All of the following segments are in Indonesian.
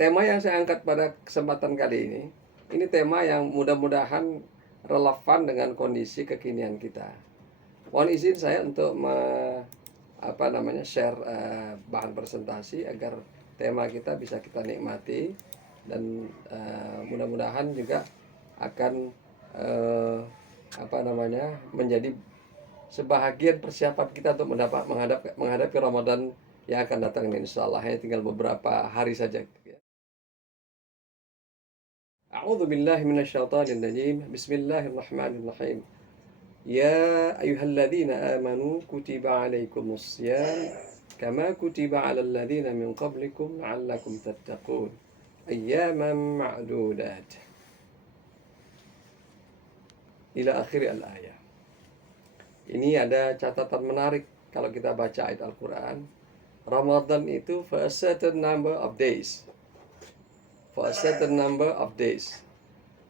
tema yang saya angkat pada kesempatan kali ini tema yang mudah-mudahan relevan dengan kondisi kekinian kita. Mohon izin saya untuk share bahan presentasi agar tema kita bisa kita nikmati dan mudah-mudahan juga akan menjadi sebahagian persiapan kita untuk menghadapi Ramadan yang akan datang ini, insyaallah. Hanya tinggal beberapa hari saja. A'udzu billahi minasyaitonir rajim. Bismillahirrahmanirrahim. Ya ayyuhalladzina amanu kutiba alaikumus syiyam kama kutiba alal ladzina min qablikum la'allakum tattaqun. Ayyaman ma'dudat. Ila akhir al-ayah. Ini ada catatan menarik kalau kita baca ayat Al-Quran. Ramadan itu for a certain number of days. For a certain number of days.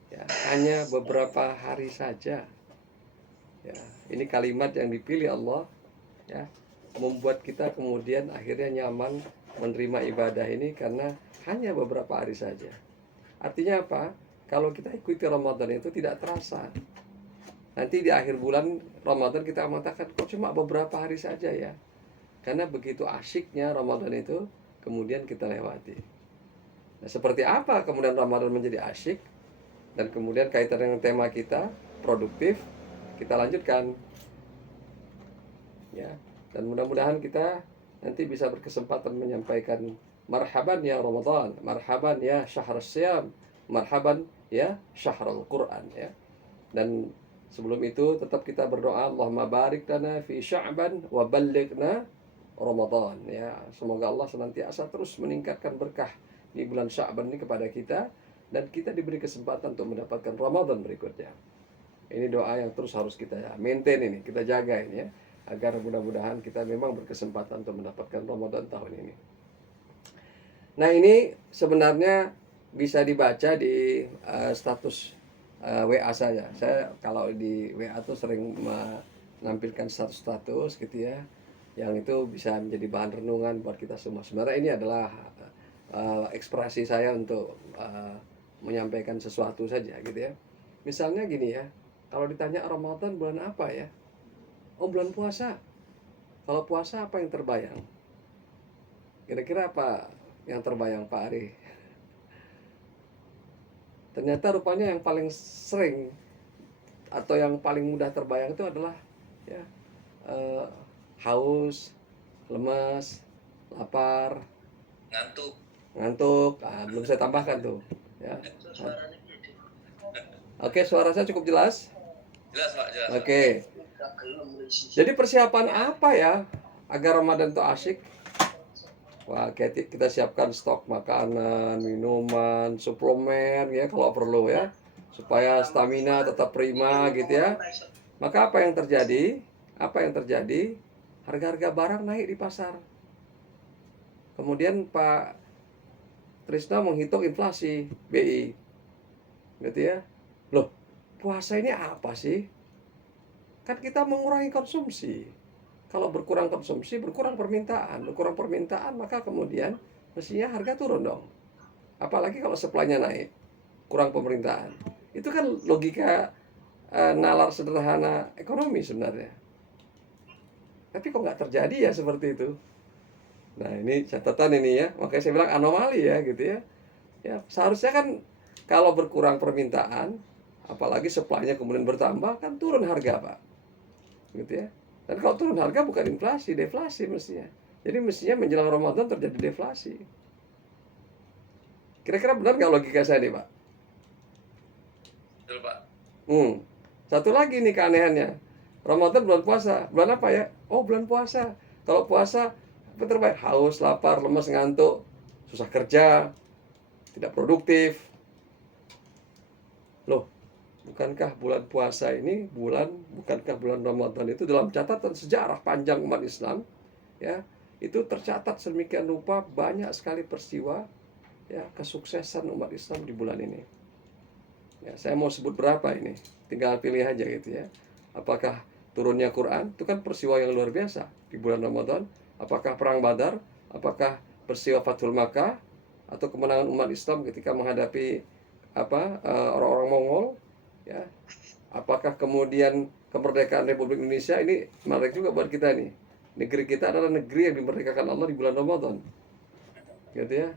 Ya, hanya beberapa hari saja. Ya, ini kalimat yang dipilih Allah, ya, membuat kita kemudian akhirnya nyaman menerima ibadah ini karena hanya beberapa hari saja. Artinya apa? Kalau kita ikuti Ramadan itu tidak terasa. Nanti di akhir bulan Ramadan kita mengatakan kok cuma beberapa hari saja ya. Karena begitu asyiknya Ramadan itu kemudian kita lewati. Nah, seperti apa kemudian Ramadan menjadi asyik? Dan kemudian kaitan dengan tema kita, produktif, kita lanjutkan. Ya, dan mudah-mudahan kita nanti bisa berkesempatan menyampaikan marhaban ya Ramadan, marhaban ya syahrul syam, marhaban ya syahrul Quran, ya. Dan sebelum itu tetap kita berdoa, Allahumma barik lana fi Sya'ban wa ballighna Ramadan, ya. Semoga Allah senantiasa terus meningkatkan berkah di bulan Sya'ban ini kepada kita dan kita diberi kesempatan untuk mendapatkan Ramadan berikutnya. Ini doa yang terus harus kita maintain ini, kita jaga ini, ya, agar mudah-mudahan kita memang berkesempatan untuk mendapatkan Ramadan tahun ini. Nah, ini sebenarnya bisa dibaca di status WA saja. Saya kalau di WA tuh sering menampilkan status gitu ya, yang itu bisa menjadi bahan renungan buat kita semua. Sebenarnya ini adalah ekspresi saya untuk menyampaikan sesuatu saja gitu ya. Misalnya gini ya, kalau ditanya Ramadan bulan apa ya? Oh, bulan puasa. Kalau puasa apa yang terbayang? Kira-kira apa yang terbayang Pak Ari? Ternyata rupanya yang paling sering atau yang paling mudah terbayang itu adalah ya haus, lemas, lapar, ngantuk. Belum saya tambahkan tuh, ya. Oke, suara saya cukup jelas? Jelas Pak, jelas. Oke. Jadi persiapan apa ya agar Ramadan itu asyik? Wah, kita siapkan stok makanan, minuman, suplemen ya kalau perlu ya, supaya stamina tetap prima gitu ya. Maka apa yang terjadi? Harga-harga barang naik di pasar. Kemudian Pak Trisna menghitung inflasi BI, gitu ya. Loh, puasa ini apa sih? Kan kita mengurangi konsumsi. Kalau berkurang konsumsi, berkurang permintaan. Berkurang permintaan, maka kemudian mestinya harga turun dong. Apalagi kalau supply-nya naik, kurang permintaan. Itu kan logika nalar sederhana ekonomi sebenarnya. Tapi kok nggak terjadi ya seperti itu. Nah, ini catatan ini ya. Makanya saya bilang anomali ya gitu ya. Ya, seharusnya kan kalau berkurang permintaan, apalagi supply-nya kemudian bertambah, kan turun harga, Pak. Gitu ya. Dan kalau turun harga bukan inflasi, deflasi mestinya. Jadi mestinya menjelang Ramadan terjadi deflasi. Kira-kira benar nggak logika saya nih, Pak? Betul, Pak. Satu lagi nih keanehannya. Ramadan bulan puasa. Bulan apa ya? Oh, bulan puasa. Kalau puasa, apa terbaik? Haus, lapar, lemas, ngantuk, susah kerja, tidak produktif. Loh, bukankah bulan puasa ini bukankah bulan Ramadan itu dalam catatan sejarah panjang umat Islam, ya, itu tercatat sedemikian rupa banyak sekali peristiwa ya kesuksesan umat Islam di bulan ini. Ya, saya mau sebut berapa ini, tinggal pilih aja gitu ya. Apakah turunnya Quran, itu kan peristiwa yang luar biasa di bulan Ramadan. Apakah perang Badar, apakah peristiwa Fathul Makkah, atau kemenangan umat Islam ketika menghadapi orang-orang Mongol, ya. Apakah kemudian kemerdekaan Republik Indonesia ini menarik juga buat kita nih. Negeri kita adalah negeri yang dimerdekakan Allah di bulan Ramadan, gitu ya.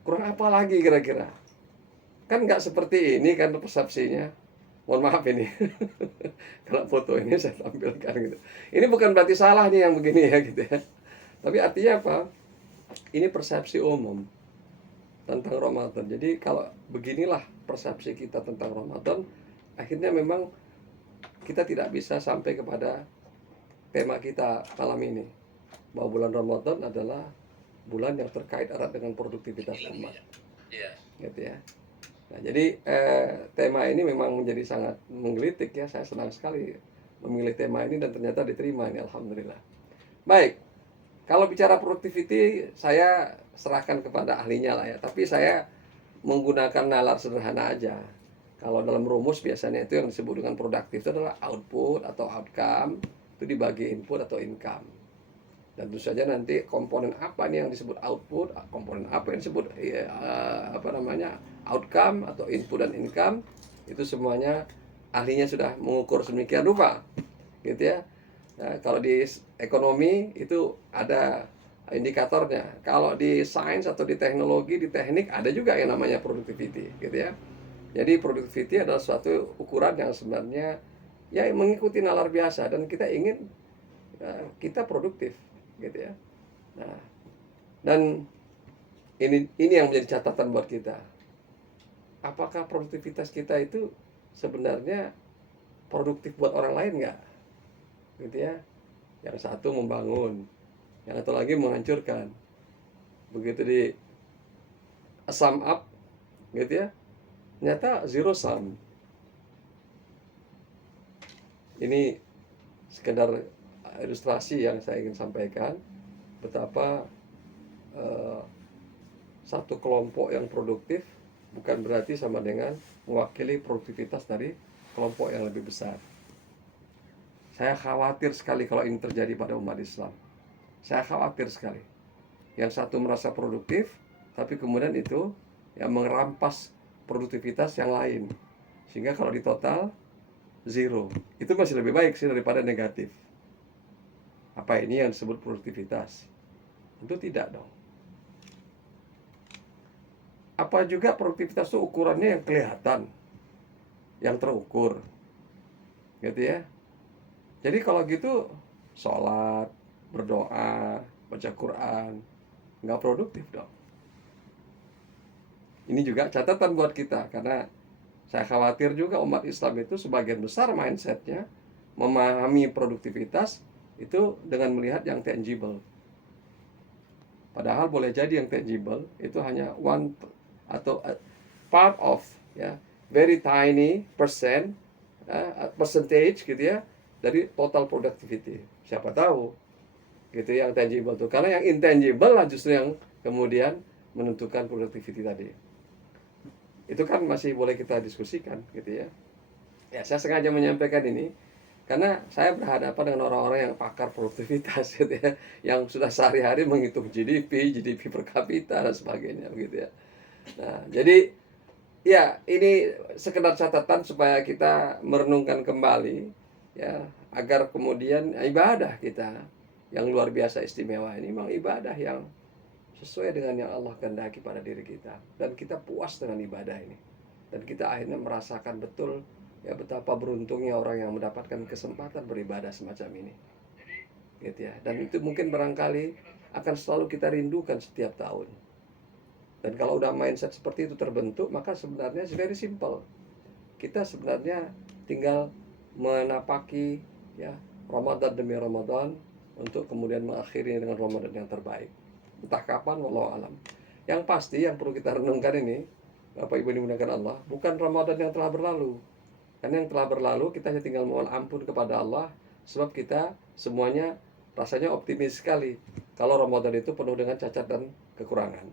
Kurang apa lagi kira-kira? Kan nggak seperti ini kan persepsinya. Mohon maaf ini, kalau foto ini saya tampilkan gitu. Ini bukan berarti salah nih yang begini ya gitu ya. Tapi artinya apa? Ini persepsi umum tentang Ramadan. Jadi kalau beginilah persepsi kita tentang Ramadan, akhirnya memang kita tidak bisa sampai kepada tema kita malam ini, bahwa bulan Ramadan adalah bulan yang terkait erat dengan produktivitas umat, gitu ya. Nah, jadi tema ini memang menjadi sangat menggelitik ya. Saya senang sekali memilih tema ini dan ternyata diterima ini, alhamdulillah. Baik, kalau bicara productivity saya serahkan kepada ahlinya lah ya. Tapi saya menggunakan nalar sederhana aja. Kalau dalam rumus biasanya itu yang disebut dengan produktif itu adalah output atau outcome itu dibagi input atau income. Dan tentu saja nanti komponen apa nih yang disebut output, komponen apa yang disebut outcome atau input dan income, itu semuanya ahlinya sudah mengukur sedemikian rupa, gitu ya. Nah, kalau di ekonomi itu ada indikatornya. Kalau di sains atau di teknologi, di teknik ada juga yang namanya productivity, gitu ya. Jadi productivity adalah suatu ukuran yang sebenarnya ya mengikuti nalar biasa dan kita ingin kita produktif, gitu ya. Nah, dan ini yang menjadi catatan buat kita. Apakah produktivitas kita itu sebenarnya produktif buat orang lain nggak? Gitu ya. Yang satu membangun, yang satu lagi menghancurkan. Begitu di sum up, gitu ya, ternyata zero sum. Ini sekedar ilustrasi yang saya ingin sampaikan betapa satu kelompok yang produktif bukan berarti sama dengan mewakili produktivitas dari kelompok yang lebih besar. Saya khawatir sekali kalau ini terjadi pada umat Islam. Saya khawatir sekali. Yang satu merasa produktif, tapi kemudian itu yang merampas produktivitas yang lain. Sehingga kalau di total zero. Itu masih lebih baik sih daripada negatif. Apa ini yang disebut produktivitas? Tentu tidak dong. Apa juga produktivitas itu ukurannya yang kelihatan, yang terukur, gitu ya. Jadi kalau gitu sholat, berdoa, baca Quran nggak produktif dong. Ini juga catatan buat kita, karena saya khawatir juga umat Islam itu sebagian besar mindsetnya memahami produktivitas itu dengan melihat yang tangible. Padahal boleh jadi yang tangible itu hanya one atau part of ya, very tiny percentage gitu ya dari total productivity. Siapa tahu gitu yang tangible tuh, karena yang intangible lah justru yang kemudian menentukan productivity tadi. Itu kan masih boleh kita diskusikan gitu ya. Ya, saya sengaja menyampaikan ini karena saya berhadapan dengan orang-orang yang pakar produktivitas gitu ya, yang sudah sehari-hari menghitung GDP per kapita dan sebagainya begitu ya. Nah, jadi ya ini sekedar catatan supaya kita merenungkan kembali ya, agar kemudian ibadah kita yang luar biasa istimewa ini memang ibadah yang sesuai dengan yang Allah kehendaki pada diri kita, dan kita puas dengan ibadah ini, dan kita akhirnya merasakan betul ya betapa beruntungnya orang yang mendapatkan kesempatan beribadah semacam ini, gitu ya. Dan itu mungkin barangkali akan selalu kita rindukan setiap tahun. Dan kalau udah mindset seperti itu terbentuk, maka sebenarnya very simple. Kita sebenarnya tinggal menapaki ya Ramadan demi Ramadan untuk kemudian mengakhiri dengan Ramadan yang terbaik. Entah kapan, wallahu alam. Yang pasti yang perlu kita renungkan ini, Bapak Ibu dimuliakan Allah, bukan Ramadan yang telah berlalu. Karena yang telah berlalu kita hanya tinggal mohon ampun kepada Allah, sebab kita semuanya rasanya optimis sekali kalau Ramadan itu penuh dengan cacat dan kekurangan.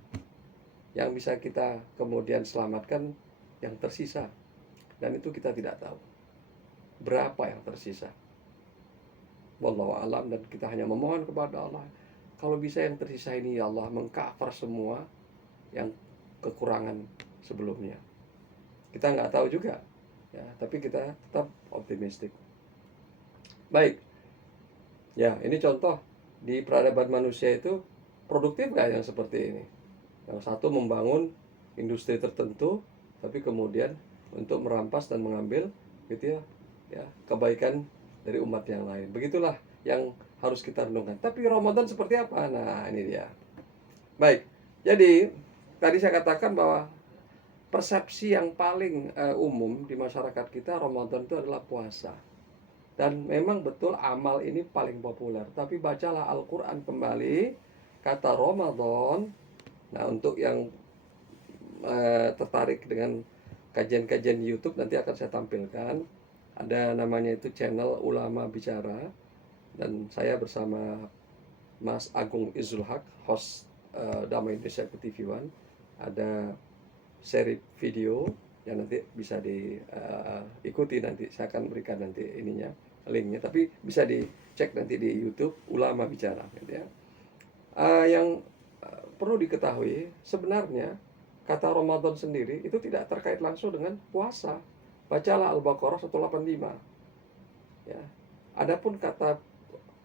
Yang bisa kita kemudian selamatkan yang tersisa, dan itu kita tidak tahu berapa yang tersisa. Wallahu alam, dan kita hanya memohon kepada Allah, kalau bisa yang tersisa ini ya Allah mengcover semua yang kekurangan sebelumnya. Kita nggak tahu juga, ya, tapi kita tetap optimistik. Baik, ya ini contoh di peradaban manusia itu produktif nggak yang seperti ini? Yang satu membangun industri tertentu, tapi kemudian untuk merampas dan mengambil, gitu ya, ya kebaikan dari umat yang lain. Begitulah yang harus kita renungkan. Tapi Ramadan seperti apa? Nah, ini dia. Baik, jadi tadi saya katakan bahwa persepsi yang paling umum di masyarakat kita Ramadan itu adalah puasa. Dan memang betul amal ini paling populer. Tapi bacalah Al-Quran kembali, kata Ramadan. Nah, untuk yang tertarik dengan kajian-kajian di YouTube nanti akan saya tampilkan. Ada namanya itu channel Ulama Bicara, dan saya bersama Mas Agung Izul Haq, host Damai Indonesia TV One. Ada seri video yang nanti bisa diikuti, nanti saya akan berikan nanti ininya, linknya, tapi bisa dicek nanti di YouTube Ulama Bicara, gitu ya. Yang perlu diketahui sebenarnya kata Ramadan sendiri itu tidak terkait langsung dengan puasa. Bacalah Al-Baqarah 185. Ya. Adapun kata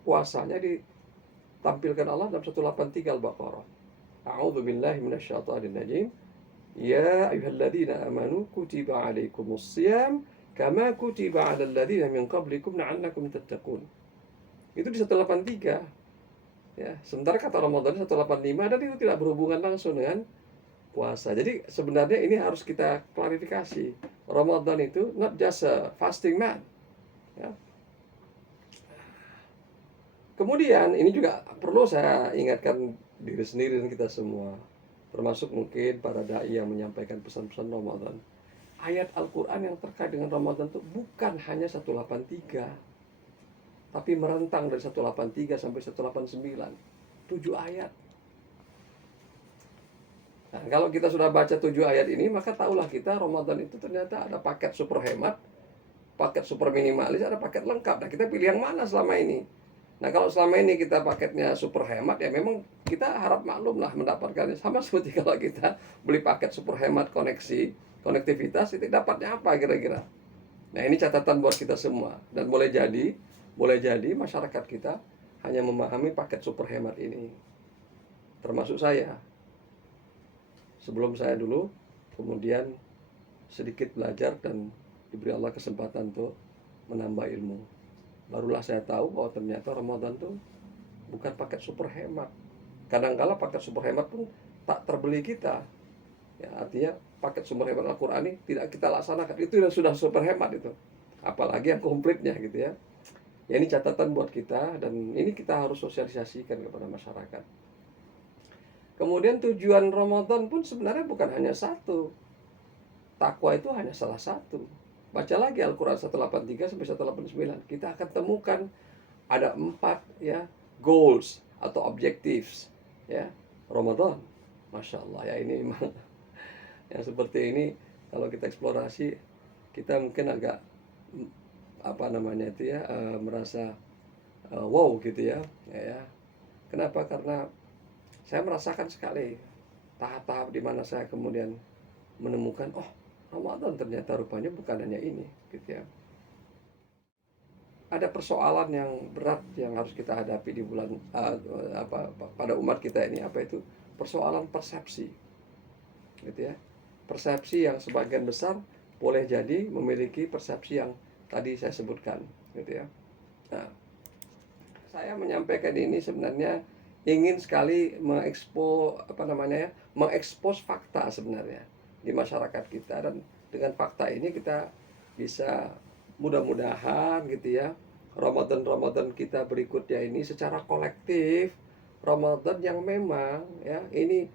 puasanya ditampilkan Allah dalam 183 Al-Baqarah. A'udzu billahi minasyaitonir rajim. Ya ayyuhalladzina amanu kutiba 'alaikumus shiyam kama kutiba 'alal ladzina min qablikum la'allakum tattaqun. Itu di 183. Ya, sementara kata Ramadan 185 dan itu tidak berhubungan langsung dengan puasa. Jadi sebenarnya ini harus kita klarifikasi. Ramadan itu not just a fasting month. Ya. Kemudian ini juga perlu saya ingatkan diri sendiri dan kita semua, termasuk mungkin para dai yang menyampaikan pesan-pesan Ramadan. Ayat Al-Quran yang terkait dengan Ramadan itu bukan hanya 183, tapi merentang dari 183 sampai 189. 7 ayat. Nah, kalau kita sudah baca 7 ayat ini, maka tahulah kita Ramadan itu ternyata ada paket super hemat, paket super minimalis, ada paket lengkap. Nah, kita pilih yang mana selama ini? Nah, kalau selama ini kita paketnya super hemat, ya memang kita harap maklum lah mendapatkannya. Sama seperti kalau kita beli paket super hemat konektivitas, itu dapatnya apa kira-kira? Nah, ini catatan buat kita semua. Dan boleh jadi masyarakat kita hanya memahami paket super hemat ini. Termasuk saya. Sebelum saya dulu, kemudian sedikit belajar dan diberi Allah kesempatan untuk menambah ilmu. Barulah saya tahu bahwa ternyata Ramadan itu bukan paket super hemat. Kadang-kala paket super hemat pun tak terbeli kita. Ya, artinya paket super hemat Al-Quran ini tidak kita laksanakan. Itu yang sudah super hemat itu. Apalagi yang komplitnya gitu ya. Ya, ini catatan buat kita dan ini kita harus sosialisasikan kepada masyarakat. Kemudian tujuan Ramadan pun sebenarnya bukan hanya satu. Takwa itu hanya salah satu. Baca lagi Al-Quran 183 sampai 189. Kita akan temukan ada 4 ya goals atau objectives ya Ramadan. Masya Allah ya, ini memang yang seperti ini kalau kita eksplorasi kita mungkin agak merasa wow gitu ya. Kenapa? Karena saya merasakan sekali tahap-tahap di mana saya kemudian menemukan Ramadan ternyata rupanya bukan hanya ini gitu ya. Ada persoalan yang berat yang harus kita hadapi di bulan pada umat kita ini, apa itu? Persoalan persepsi. Gitu ya. Persepsi yang sebagian besar boleh jadi memiliki persepsi yang tadi saya sebutkan, gitu ya. Nah, saya menyampaikan ini sebenarnya ingin sekali mengekspos fakta sebenarnya di masyarakat kita, dan dengan fakta ini kita bisa mudah-mudahan gitu ya Ramadan kita berikutnya ini secara kolektif Ramadan yang memang ya ini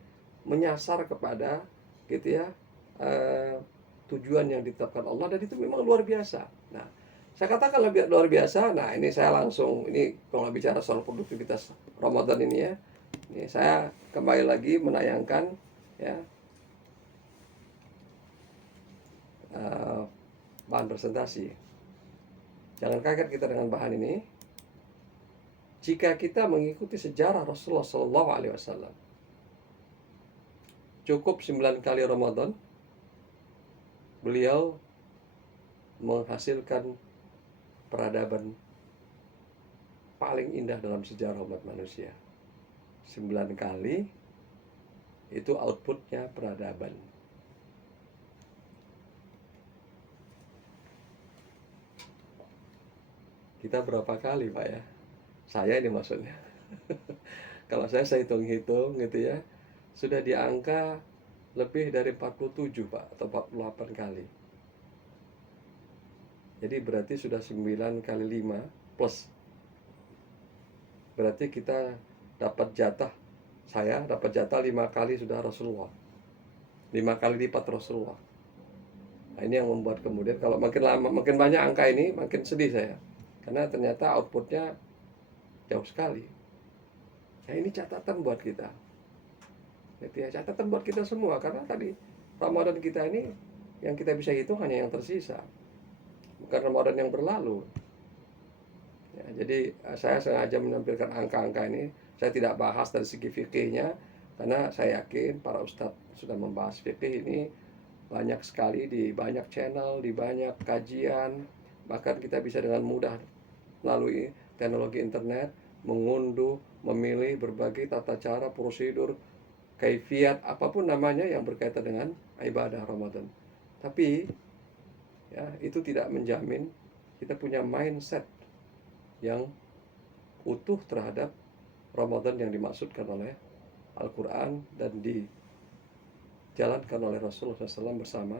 menyasar kepada gitu ya tujuan yang ditetapkan Allah, dan itu memang luar biasa. Nah, saya katakan lebih luar biasa. Nah, ini saya langsung ini kalau bicara soal produktivitas Ramadan ini ya. Ini saya kembali lagi menayangkan ya bahan presentasi. Jangan kaget kita dengan bahan ini. Jika kita mengikuti sejarah Rasulullah SAW, cukup 9 kali Ramadan, beliau menghasilkan peradaban paling indah dalam sejarah umat manusia. 9 kali itu outputnya peradaban. Kita berapa kali, Pak ya? Saya ini maksudnya. Kalau saya hitung-hitung gitu ya, sudah di angka lebih dari 47, Pak, atau 48 kali. Jadi berarti sudah 9 kali 5 plus. Berarti kita dapat jatah, saya dapat jatah 5 kali sudah Rasulullah. 5 kali lipat Rasulullah. Nah, ini yang membuat kemudian kalau makin lama, makin banyak angka ini, makin sedih saya. Karena ternyata outputnya jauh sekali. Nah, ini catatan buat kita. Gitu ya, catatan buat kita semua. Karena tadi Ramadan kita ini yang kita bisa hitung hanya yang tersisa, bukan Ramadan yang berlalu. Ya, jadi saya sengaja menampilkan angka-angka ini. Saya tidak bahas dari segi fikihnya, karena saya yakin para ustadz sudah membahas fikih ini banyak sekali di banyak channel, di banyak kajian. Bahkan kita bisa dengan mudah melalui teknologi internet mengunduh, memilih berbagai tata cara, prosedur, kaifiat, apapun namanya yang berkaitan dengan ibadah Ramadan. Tapi ya, itu tidak menjamin kita punya mindset yang utuh terhadap Ramadan yang dimaksudkan oleh Al-Quran dan dijalankan oleh Rasulullah SAW bersama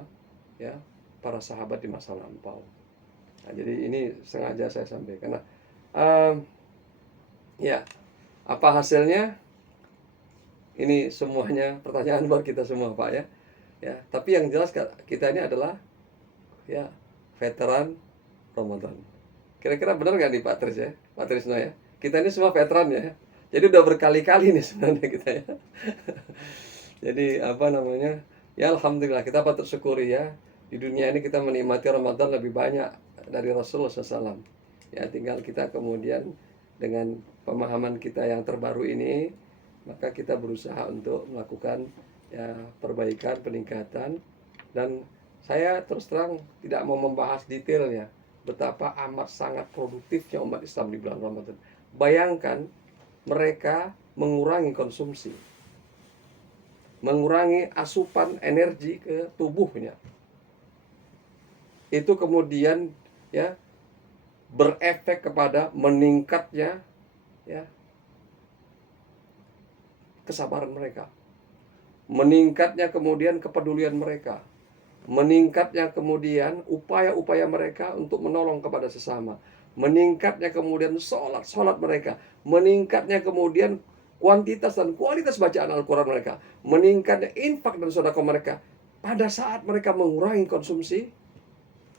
ya para sahabat di masa lampau. Nah, jadi ini sengaja saya sampaikan. Nah, ya, apa hasilnya? Ini semuanya pertanyaan buat kita semua, Pak ya. Ya, tapi yang jelas kita ini adalah ya veteran Ramadan. Kira-kira benar nggak nih Pak Tris ya, Pak Trisno ya? Kita ini semua veteran ya. Jadi udah berkali-kali nih sebenarnya kita ya. Jadi apa namanya? Ya alhamdulillah kita patut syukuri ya. Di dunia ini kita menikmati Ramadan lebih banyak dari Rasulullah SAW. Ya tinggal kita kemudian dengan pemahaman kita yang terbaru ini, maka kita berusaha untuk melakukan ya perbaikan, peningkatan. Dan saya terus terang tidak mau membahas detailnya betapa amat sangat produktifnya umat Islam di bulan Ramadan. Bayangkan mereka mengurangi konsumsi, mengurangi asupan energi ke tubuhnya. Itu kemudian ya berefek kepada meningkatnya ya kesabaran mereka, meningkatnya kemudian kepedulian mereka, meningkatnya kemudian upaya-upaya mereka untuk menolong kepada sesama, meningkatnya kemudian sholat mereka, meningkatnya kemudian kuantitas dan kualitas bacaan Al-Quran mereka, meningkatnya infak dan sedekah mereka pada saat mereka mengurangi konsumsi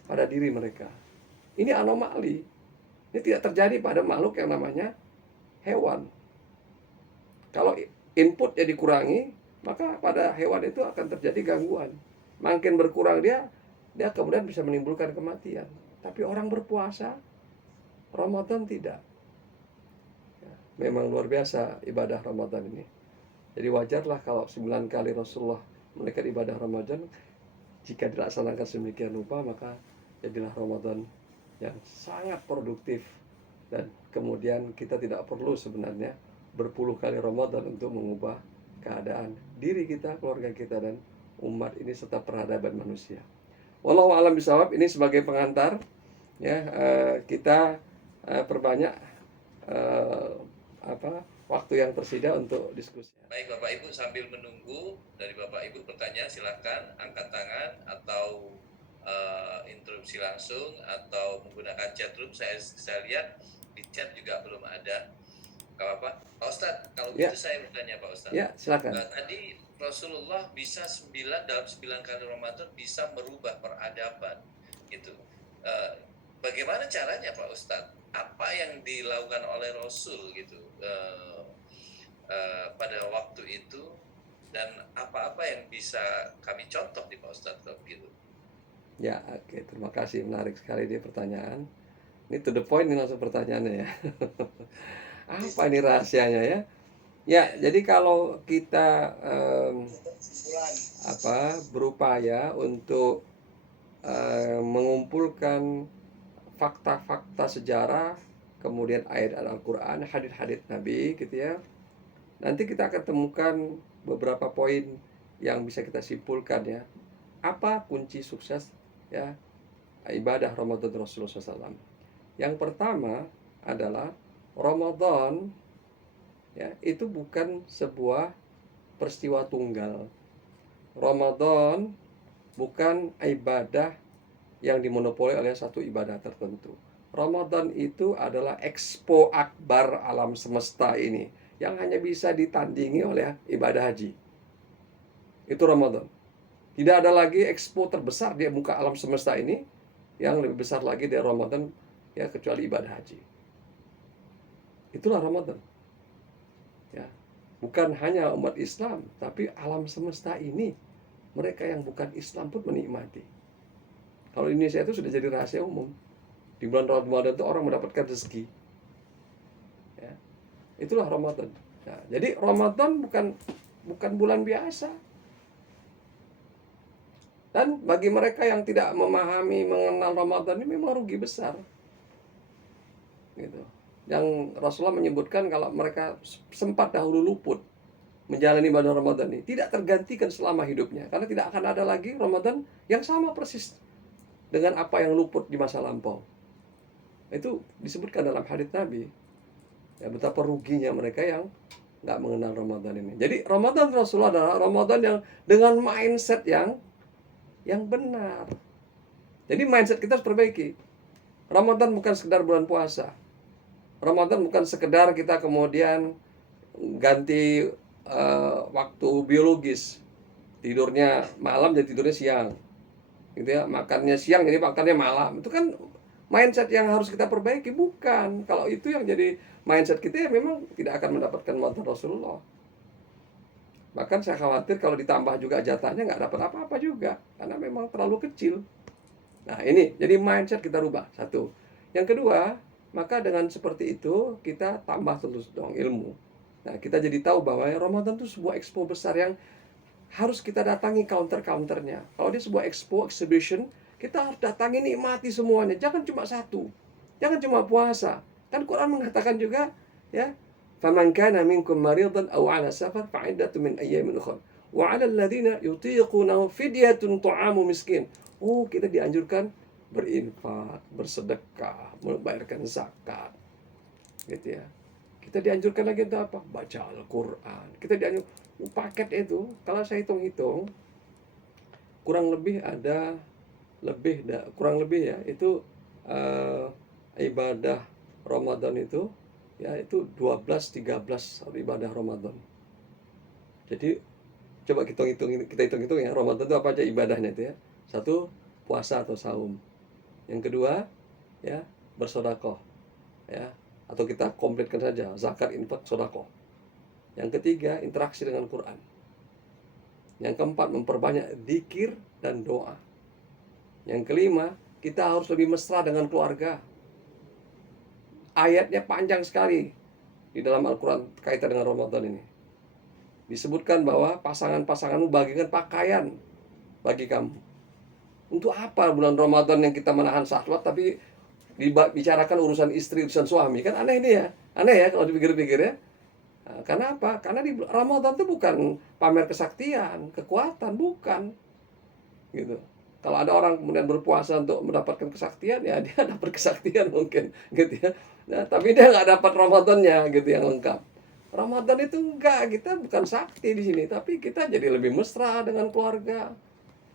pada diri mereka. Ini anomali. Ini tidak terjadi pada makhluk yang namanya hewan. Kalau inputnya dikurangi, maka pada hewan itu akan terjadi gangguan. Makin berkurang dia kemudian bisa menimbulkan kematian. Tapi orang berpuasa Ramadan tidak. Memang luar biasa ibadah Ramadan ini. Jadi wajarlah kalau 9 kali Rasulullah menunaikan ibadah Ramadan. Jika dilaksanakan sedemikian rupa, maka jadilah Ramadan yang sangat produktif. Dan kemudian kita tidak perlu sebenarnya berpuluh kali Ramadan untuk mengubah keadaan diri kita, keluarga kita, dan umat ini serta peradaban manusia. Wallahu a'lam bishawab. Ini sebagai pengantar ya, kita perbanyak waktu yang tersisa untuk diskusi. Baik Bapak Ibu, sambil menunggu dari Bapak Ibu pertanyaan, silakan angkat tangan atau interupsi langsung atau menggunakan chat room. Saya lihat di chat juga belum ada. Gak apa-apa. Pak Ustadz, kalau Ya. gitu saya bertanya Pak Ustadz. Ya, silakan. Tadi Rasulullah bisa dalam 9 kali Ramadan bisa merubah peradaban gitu. Bagaimana caranya Pak Ustadz? Apa yang dilakukan oleh Rasul gitu pada waktu itu, dan apa-apa yang bisa kami contoh di Pak Ustadz kalau begitu? Ya, oke, terima kasih, menarik sekali dia pertanyaan. Ini to the point nih langsung pertanyaannya ya. Apa ini rahasianya ya? Ya, jadi kalau kita berupaya untuk mengumpulkan fakta-fakta sejarah, kemudian ayat Al-Quran, hadits-hadits Nabi gitu ya. Nanti kita akan temukan beberapa poin yang bisa kita simpulkan ya. Apa kunci sukses ya ibadah Ramadan Rasulullah SAW? Yang pertama adalah Ramadan ya itu bukan sebuah peristiwa tunggal. Ramadan bukan ibadah yang dimonopoli oleh satu ibadah tertentu. Ramadan itu adalah ekspo akbar alam semesta ini yang hanya bisa ditandingi oleh ibadah haji. Itu Ramadan. Tidak ada lagi ekspo terbesar di muka alam semesta ini yang lebih besar lagi dari Ramadan ya kecuali ibadah haji. Itulah Ramadan. Ya. Bukan hanya umat Islam, tapi alam semesta ini mereka yang bukan Islam pun menikmati. Kalau Indonesia itu sudah jadi rahasia umum. Di bulan Ramadan itu orang mendapatkan rezeki. Ya. Itulah Ramadan. Nah, jadi Ramadan bukan bulan biasa. Dan bagi mereka yang tidak memahami, mengenal Ramadan ini memang rugi besar. Gitu. Yang Rasulullah menyebutkan kalau mereka sempat dahulu luput menjalani ibadah Ramadan ini, tidak tergantikan selama hidupnya. Karena tidak akan ada lagi Ramadan yang sama persis dengan apa yang luput di masa lampau. Itu disebutkan dalam hadits Nabi. Ya, betapa ruginya mereka yang nggak mengenal Ramadan ini. Jadi Ramadan Rasulullah adalah Ramadan yang dengan mindset yang benar. Jadi mindset kita harus perbaiki. Ramadan bukan sekedar bulan puasa. Ramadan bukan sekedar kita kemudian ganti waktu biologis. Tidurnya malam jadi tidurnya siang. Gitu ya, makannya siang jadi makannya malam. Itu kan mindset yang harus kita perbaiki. Bukan. Kalau itu yang jadi mindset kita ya memang tidak akan mendapatkan mantan Rasulullah. Bahkan saya khawatir kalau ditambah juga jatahnya nggak dapat apa-apa juga. Karena memang terlalu kecil. Nah ini, jadi mindset kita rubah. Satu. Yang kedua, maka dengan seperti itu kita tambah terus dong ilmu. Nah kita jadi tahu bahwa Ramadan itu sebuah expo besar yang harus kita datangi counter-counternya. Kalau dia sebuah expo, exhibition, kita harus datangi, nikmati semuanya. Jangan cuma satu. Jangan cuma puasa. Kan Quran mengatakan juga, ya, فَمَنْ كَانَ مِنْكُمْ مَرِيضًا أَوْ عَلَى سَفَرٍ فَعِدَّةٌ مِنْ أَيَّامٍ أُخَرَ وَعَلَى الَّذِينَ يُطِيقُونَهُ فِدْيَةٌ طَعَامُ مِسْكِينٍ. Oh, kita dianjurkan berinfak, bersedekah, membayarkan zakat. Gitu ya. Kita dianjurkan lagi untuk apa? Baca Al-Quran. Kita dianjurkan paket itu, kalau saya hitung-hitung, kurang lebih ada kurang lebih ya itu ibadah Ramadan itu ya itu 12-13 ibadah Ramadan. Jadi coba kita hitung ya, Ramadan itu apa aja ibadahnya itu ya. Satu, puasa atau saum. Yang kedua, ya, bersedekah. Ya, atau kita komplitkan saja, zakat, infak, sedekah. Yang ketiga, interaksi dengan Quran. Yang keempat, memperbanyak zikir dan doa. Yang kelima, kita harus lebih mesra dengan keluarga. Ayatnya panjang sekali di dalam Al-Quran kaitan dengan Ramadan ini. Disebutkan bahwa pasangan-pasanganmu bagikan pakaian bagi kamu. Untuk apa bulan Ramadan yang kita menahan syahwat tapi dibicarakan urusan istri, urusan suami? Kan aneh ini ya. Aneh ya kalau dipikir-pikir ya. Nah, karena apa? Karena di Ramadan itu bukan pamer kesaktian, kekuatan, bukan. Gitu. Kalau ada orang kemudian berpuasa untuk mendapatkan kesaktian, ya dia dapat kesaktian mungkin, gitu ya. Nah, tapi dia nggak dapat Ramadannya, gitu yang lengkap. Ramadan itu enggak, kita bukan sakti di sini, tapi kita jadi lebih mesra dengan keluarga.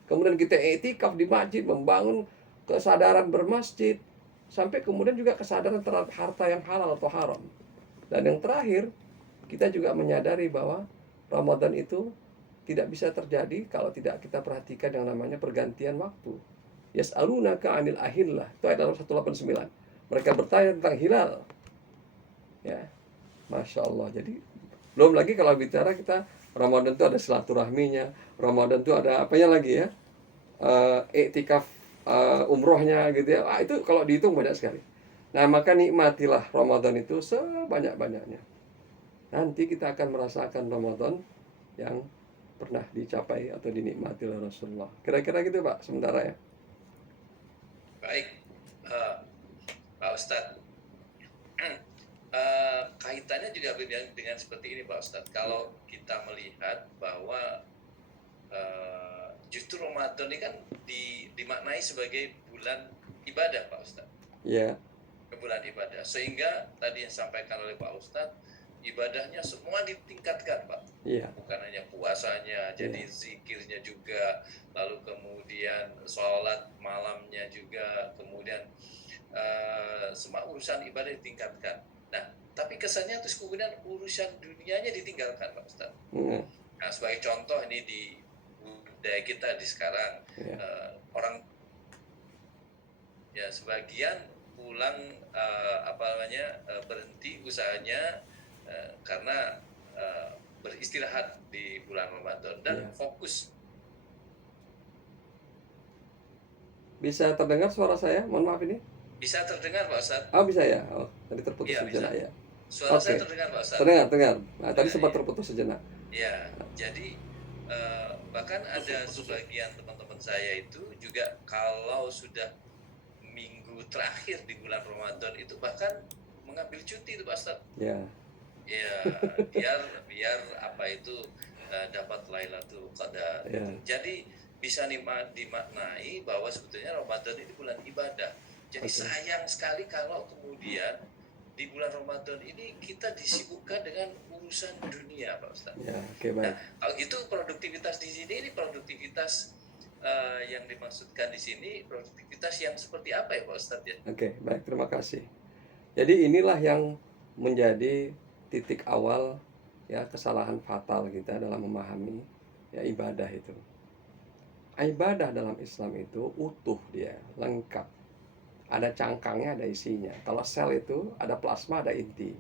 Kemudian kita etikaf di masjid, membangun kesadaran bermasjid, sampai kemudian juga kesadaran terhadap harta yang halal atau haram. Dan yang terakhir, kita juga menyadari bahwa Ramadan itu tidak bisa terjadi kalau tidak kita perhatikan yang namanya pergantian waktu. Yas'alunaka 'anil ahillah. Itu ayat 189. Mereka bertanya tentang hilal. Ya. Masya Allah. Jadi belum lagi kalau bicara kita Ramadan itu ada silaturahminya, Ramadan itu ada apanya lagi ya? Iktikaf umrohnya gitu ya. Itu kalau dihitung banyak sekali. Nah, maka nikmatilah Ramadan itu sebanyak-banyaknya. nanti kita akan merasakan Ramadan yang pernah dicapai atau dinikmati oleh Rasulullah. Kira-kira gitu Pak, sementara ya. Baik, eh, Pak Ustadz. Kaitannya juga dengan seperti ini Pak Ustadz. Kalau kita melihat bahwa justru Ramadan ini kan dimaknai sebagai bulan ibadah Pak Ustadz. Iya. Bulan ibadah. Sehingga tadi yang disampaikan oleh Pak Ustadz, ibadahnya semua ditingkatkan Pak. Iya. Bukan hanya puasanya, jadi zikirnya juga, lalu kemudian sholat malamnya juga, kemudian semua urusan ibadah ditingkatkan. Nah, tapi kesannya terus kemudian urusan dunianya ditinggalkan Pak Ustadz. Nah, sebagai contoh ini di budaya kita di sekarang, orang ya sebagian pulang berhenti usahanya karena beristirahat di bulan Ramadan dan fokus. Bisa terdengar suara saya? Mohon maaf ini. Bisa terdengar Pak Ustadz? Oh bisa ya. Oh tadi terputus sejenak ya. Suara saya terdengar Pak Ustadz? Terdengar. Nah tadi sempat terputus sejenak. Ya, jadi bahkan ada sebagian teman-teman saya itu juga kalau sudah minggu terakhir di bulan Ramadan itu bahkan mengambil cuti itu Pak Ustadz. Ya. Ya, biar apa itu dapat Lailatul Qadar. Jadi bisa dimaknai bahwa sebetulnya Ramadan ini bulan ibadah. Jadi sayang sekali kalau kemudian di bulan Ramadan ini kita disibukkan dengan urusan dunia, Pak Ustadz. Ya, baik. Nah, kalau itu produktivitas di sini ini produktivitas yang dimaksudkan di sini produktivitas yang seperti apa ya Pak Ustadz ya? Baik, terima kasih. Jadi inilah yang menjadi titik awal ya kesalahan fatal kita dalam memahami ya ibadah itu. Ibadah dalam Islam itu utuh dia, lengkap. Ada cangkangnya, ada isinya. Kalau sel itu ada plasma, ada inti.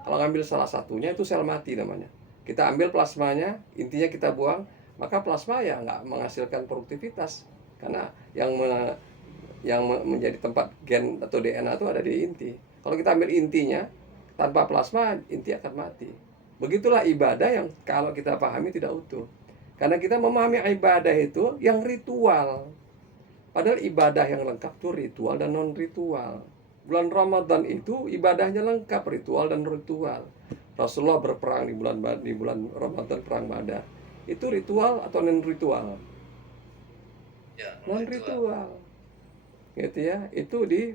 Kalau ngambil salah satunya itu sel mati namanya. Kita ambil plasmanya, intinya kita buang, maka plasma ya nggak menghasilkan produktivitas. Karena yang menjadi tempat gen atau DNA itu ada di inti. Kalau kita ambil intinya, tanpa plasma, inti akan mati. Begitulah ibadah yang kalau kita pahami tidak utuh. Karena kita memahami ibadah itu yang ritual. Padahal ibadah yang lengkap itu ritual dan non-ritual. Bulan Ramadan itu ibadahnya lengkap, ritual dan ritual. Rasulullah berperang di bulan Ramadan, perang Badar. Itu ritual atau non-ritual? Ya, non-ritual. Gitu ya. Itu di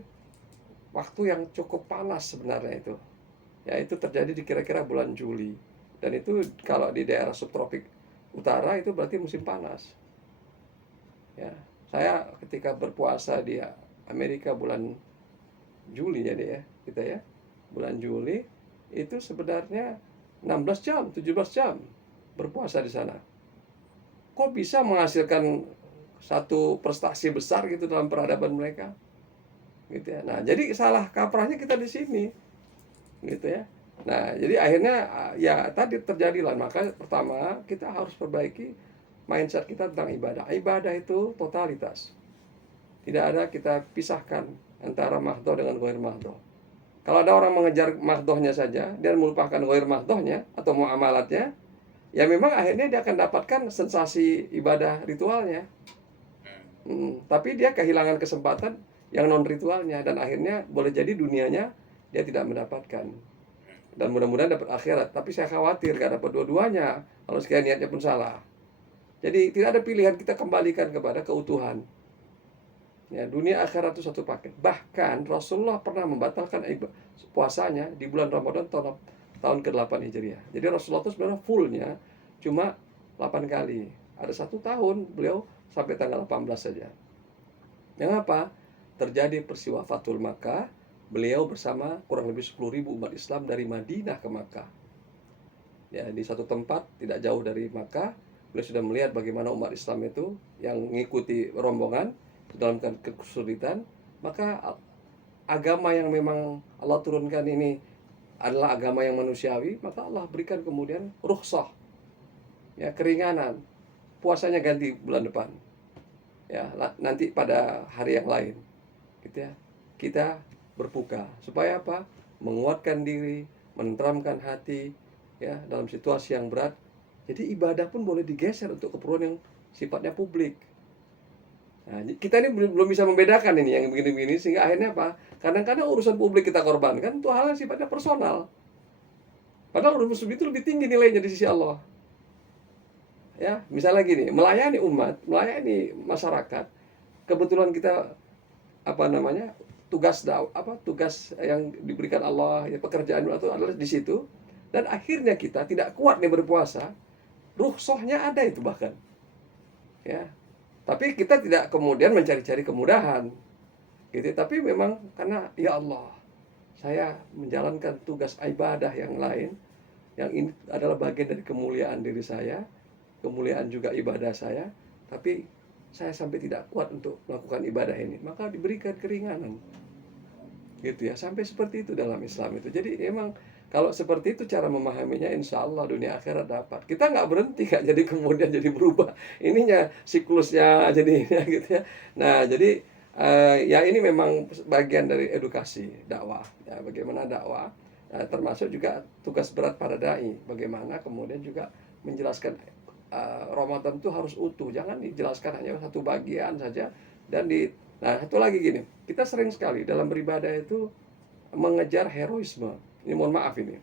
waktu yang cukup panas sebenarnya itu. Ya, itu terjadi di kira-kira bulan Juli. Dan itu kalau di daerah subtropik utara itu berarti musim panas. Ya. Saya ketika berpuasa di Amerika bulan Juli jadi ya, kita ya. Bulan Juli itu sebenarnya 16 jam, 17 jam berpuasa di sana. Kok bisa menghasilkan satu prestasi besar gitu dalam peradaban mereka? Gitu ya. Nah, jadi salah kaprahnya kita di sini. Gitu ya. Nah, jadi akhirnya ya tadi terjadilah. Maka pertama kita harus perbaiki mindset kita tentang ibadah. Ibadah itu totalitas. Tidak ada kita pisahkan antara mahdoh dengan ghair mahdoh. Kalau ada orang mengejar mahdohnya saja, dia melupakan ghair mahdohnya atau muamalatnya, ya memang akhirnya dia akan dapatkan sensasi ibadah ritualnya. Tapi dia kehilangan kesempatan yang non ritualnya dan akhirnya boleh jadi dunianya dia tidak mendapatkan. Dan mudah-mudahan dapat akhirat. Tapi saya khawatir gak dapat dua-duanya kalau sekalian niatnya pun salah. Jadi tidak ada pilihan, kita kembalikan kepada keutuhan. Ya, dunia akhirat itu satu paket. Bahkan Rasulullah pernah membatalkan puasanya di bulan Ramadan tahun ke-8 Hijriah. Jadi Rasulullah itu sebenarnya fullnya cuma 8 kali. Ada 1 tahun beliau sampai tanggal 18 saja. Yang apa? Terjadi peristiwa Fathul Makkah. Beliau bersama kurang lebih 10.000 umat Islam dari Madinah ke Makkah. Ya, di satu tempat tidak jauh dari Makkah. Beliau sudah melihat bagaimana umat Islam itu yang mengikuti rombongan dalam kesulitan, maka agama yang memang Allah turunkan ini adalah agama yang manusiawi, maka Allah berikan kemudian rukhsah, ya keringanan, puasanya ganti bulan depan, ya nanti pada hari yang lain, gitu ya. Kita berbuka supaya apa? Menguatkan diri, menenteramkan hati, ya, dalam situasi yang berat. Jadi ibadah pun boleh digeser untuk keperluan yang sifatnya publik. Nah, kita ini belum bisa membedakan ini yang begini-begini, sehingga akhirnya apa? Kadang-kadang urusan publik kita korbankan itu hal yang sifatnya personal. Padahal urusan itu lebih tinggi nilainya di sisi Allah. Ya, misalnya gini, melayani umat, melayani masyarakat. Kebetulan kita tugas yang diberikan Allah, ya pekerjaan itu adalah di situ. Dan akhirnya kita tidak kuat nih berpuasa, rukhsahnya ada itu bahkan. Ya. Tapi kita tidak kemudian mencari-cari kemudahan. Gitu. Tapi memang karena ya Allah, saya menjalankan tugas ibadah yang lain, yang ini adalah bagian dari kemuliaan diri saya, kemuliaan juga ibadah saya, tapi saya sampai tidak kuat untuk melakukan ibadah ini, maka diberikan keringanan. Gitu ya, sampai seperti itu dalam Islam itu. Jadi memang kalau seperti itu cara memahaminya, insya Allah dunia akhirat dapat. Kita nggak berhenti, Kak, jadi kemudian jadi berubah ininya, siklusnya jadinya gitu ya. Nah, jadi ya ini memang bagian dari edukasi dakwah, ya, bagaimana dakwah, termasuk juga tugas berat para dai, bagaimana kemudian juga menjelaskan Ramadan itu harus utuh, jangan dijelaskan hanya satu bagian saja. Nah, satu lagi gini, kita sering sekali dalam beribadah itu mengejar heroisme. Ini mohon maaf ini.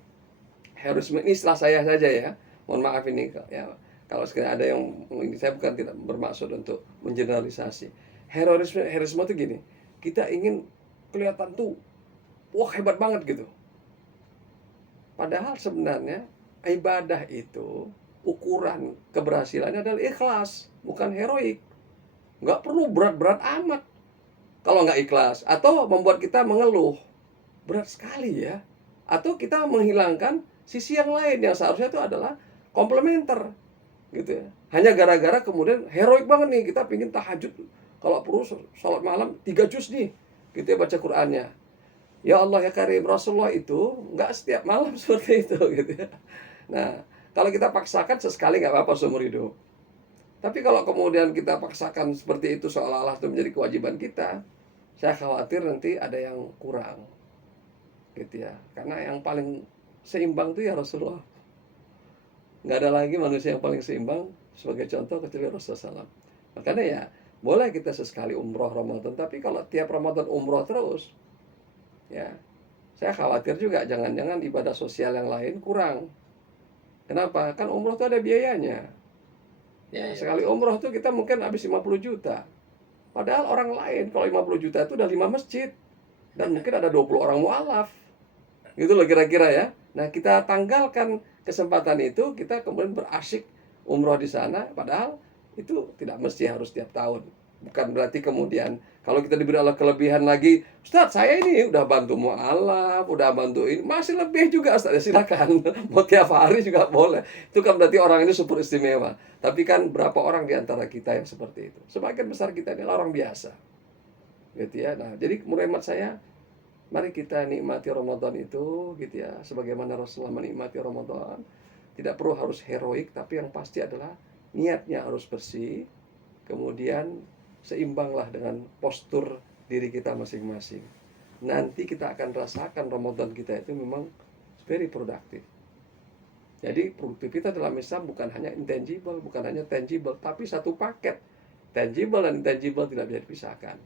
Heroisme ini istilah saya saja ya. Mohon maaf ini ya. Kalau sekiranya ada yang ini, saya bukan tidak bermaksud untuk mengeneralisasi. Heroisme itu gini. Kita ingin kelihatan tuh wah hebat banget gitu. Padahal sebenarnya ibadah itu ukuran keberhasilannya adalah ikhlas, bukan heroik. Nggak perlu berat-berat amat kalau nggak ikhlas, atau membuat kita mengeluh. Berat sekali ya. Atau kita menghilangkan sisi yang lain yang seharusnya itu adalah komplementer gitu ya. Hanya gara-gara kemudian heroik banget nih, kita pingin tahajud, kalau perlu sholat malam 3 juz nih gitu ya, baca Qur'annya. Ya Allah ya Karim, Rasulullah itu nggak setiap malam seperti itu gitu ya. Nah, kalau kita paksakan sesekali nggak apa-apa seumur hidup. Tapi kalau kemudian kita paksakan seperti itu seolah-olah itu menjadi kewajiban kita, saya khawatir nanti ada yang kurang gitu ya. Karena yang paling seimbang itu ya Rasulullah. Nggak ada lagi manusia yang paling seimbang sebagai contoh kecuali Rasulullah SAW. Makanya ya boleh kita sesekali umroh Ramadan, tapi kalau tiap Ramadan umroh terus, ya saya khawatir juga jangan-jangan ibadah sosial yang lain kurang. Kenapa? Kan umroh itu ada biayanya. Ya, sekali umroh tuh kita mungkin habis 50 juta. Padahal orang lain kalau 50 juta itu udah 5 masjid. Dan mungkin ada 20 orang mu'alaf. Gitu loh kira-kira ya. Nah, kita tanggalkan kesempatan itu, kita kemudian berasyik umroh di sana, padahal itu tidak mesti harus tiap tahun. Bukan berarti kemudian kalau kita diberi Allah kelebihan lagi, Ustaz saya ini udah bantu mu'alaf, udah bantu ini, masih lebih juga Ustaz, ya silakan. Mau tiap hari juga boleh. Itu kan berarti orang ini super istimewa. Tapi kan berapa orang di antara kita yang seperti itu? Sebagian besar kita ini orang biasa. Gitu ya. Nah, jadi menurut hemat saya, mari kita nikmati Ramadan itu gitu ya, sebagaimana Rasulullah menikmati Ramadan. Tidak perlu harus heroik, tapi yang pasti adalah niatnya harus bersih. Kemudian seimbanglah dengan postur diri kita masing-masing. Nanti kita akan rasakan Ramadan kita itu memang very productive. Jadi produktivitas dalam Islam bukan hanya intangible, bukan hanya tangible, tapi satu paket. Tangible dan intangible tidak bisa dipisahkan.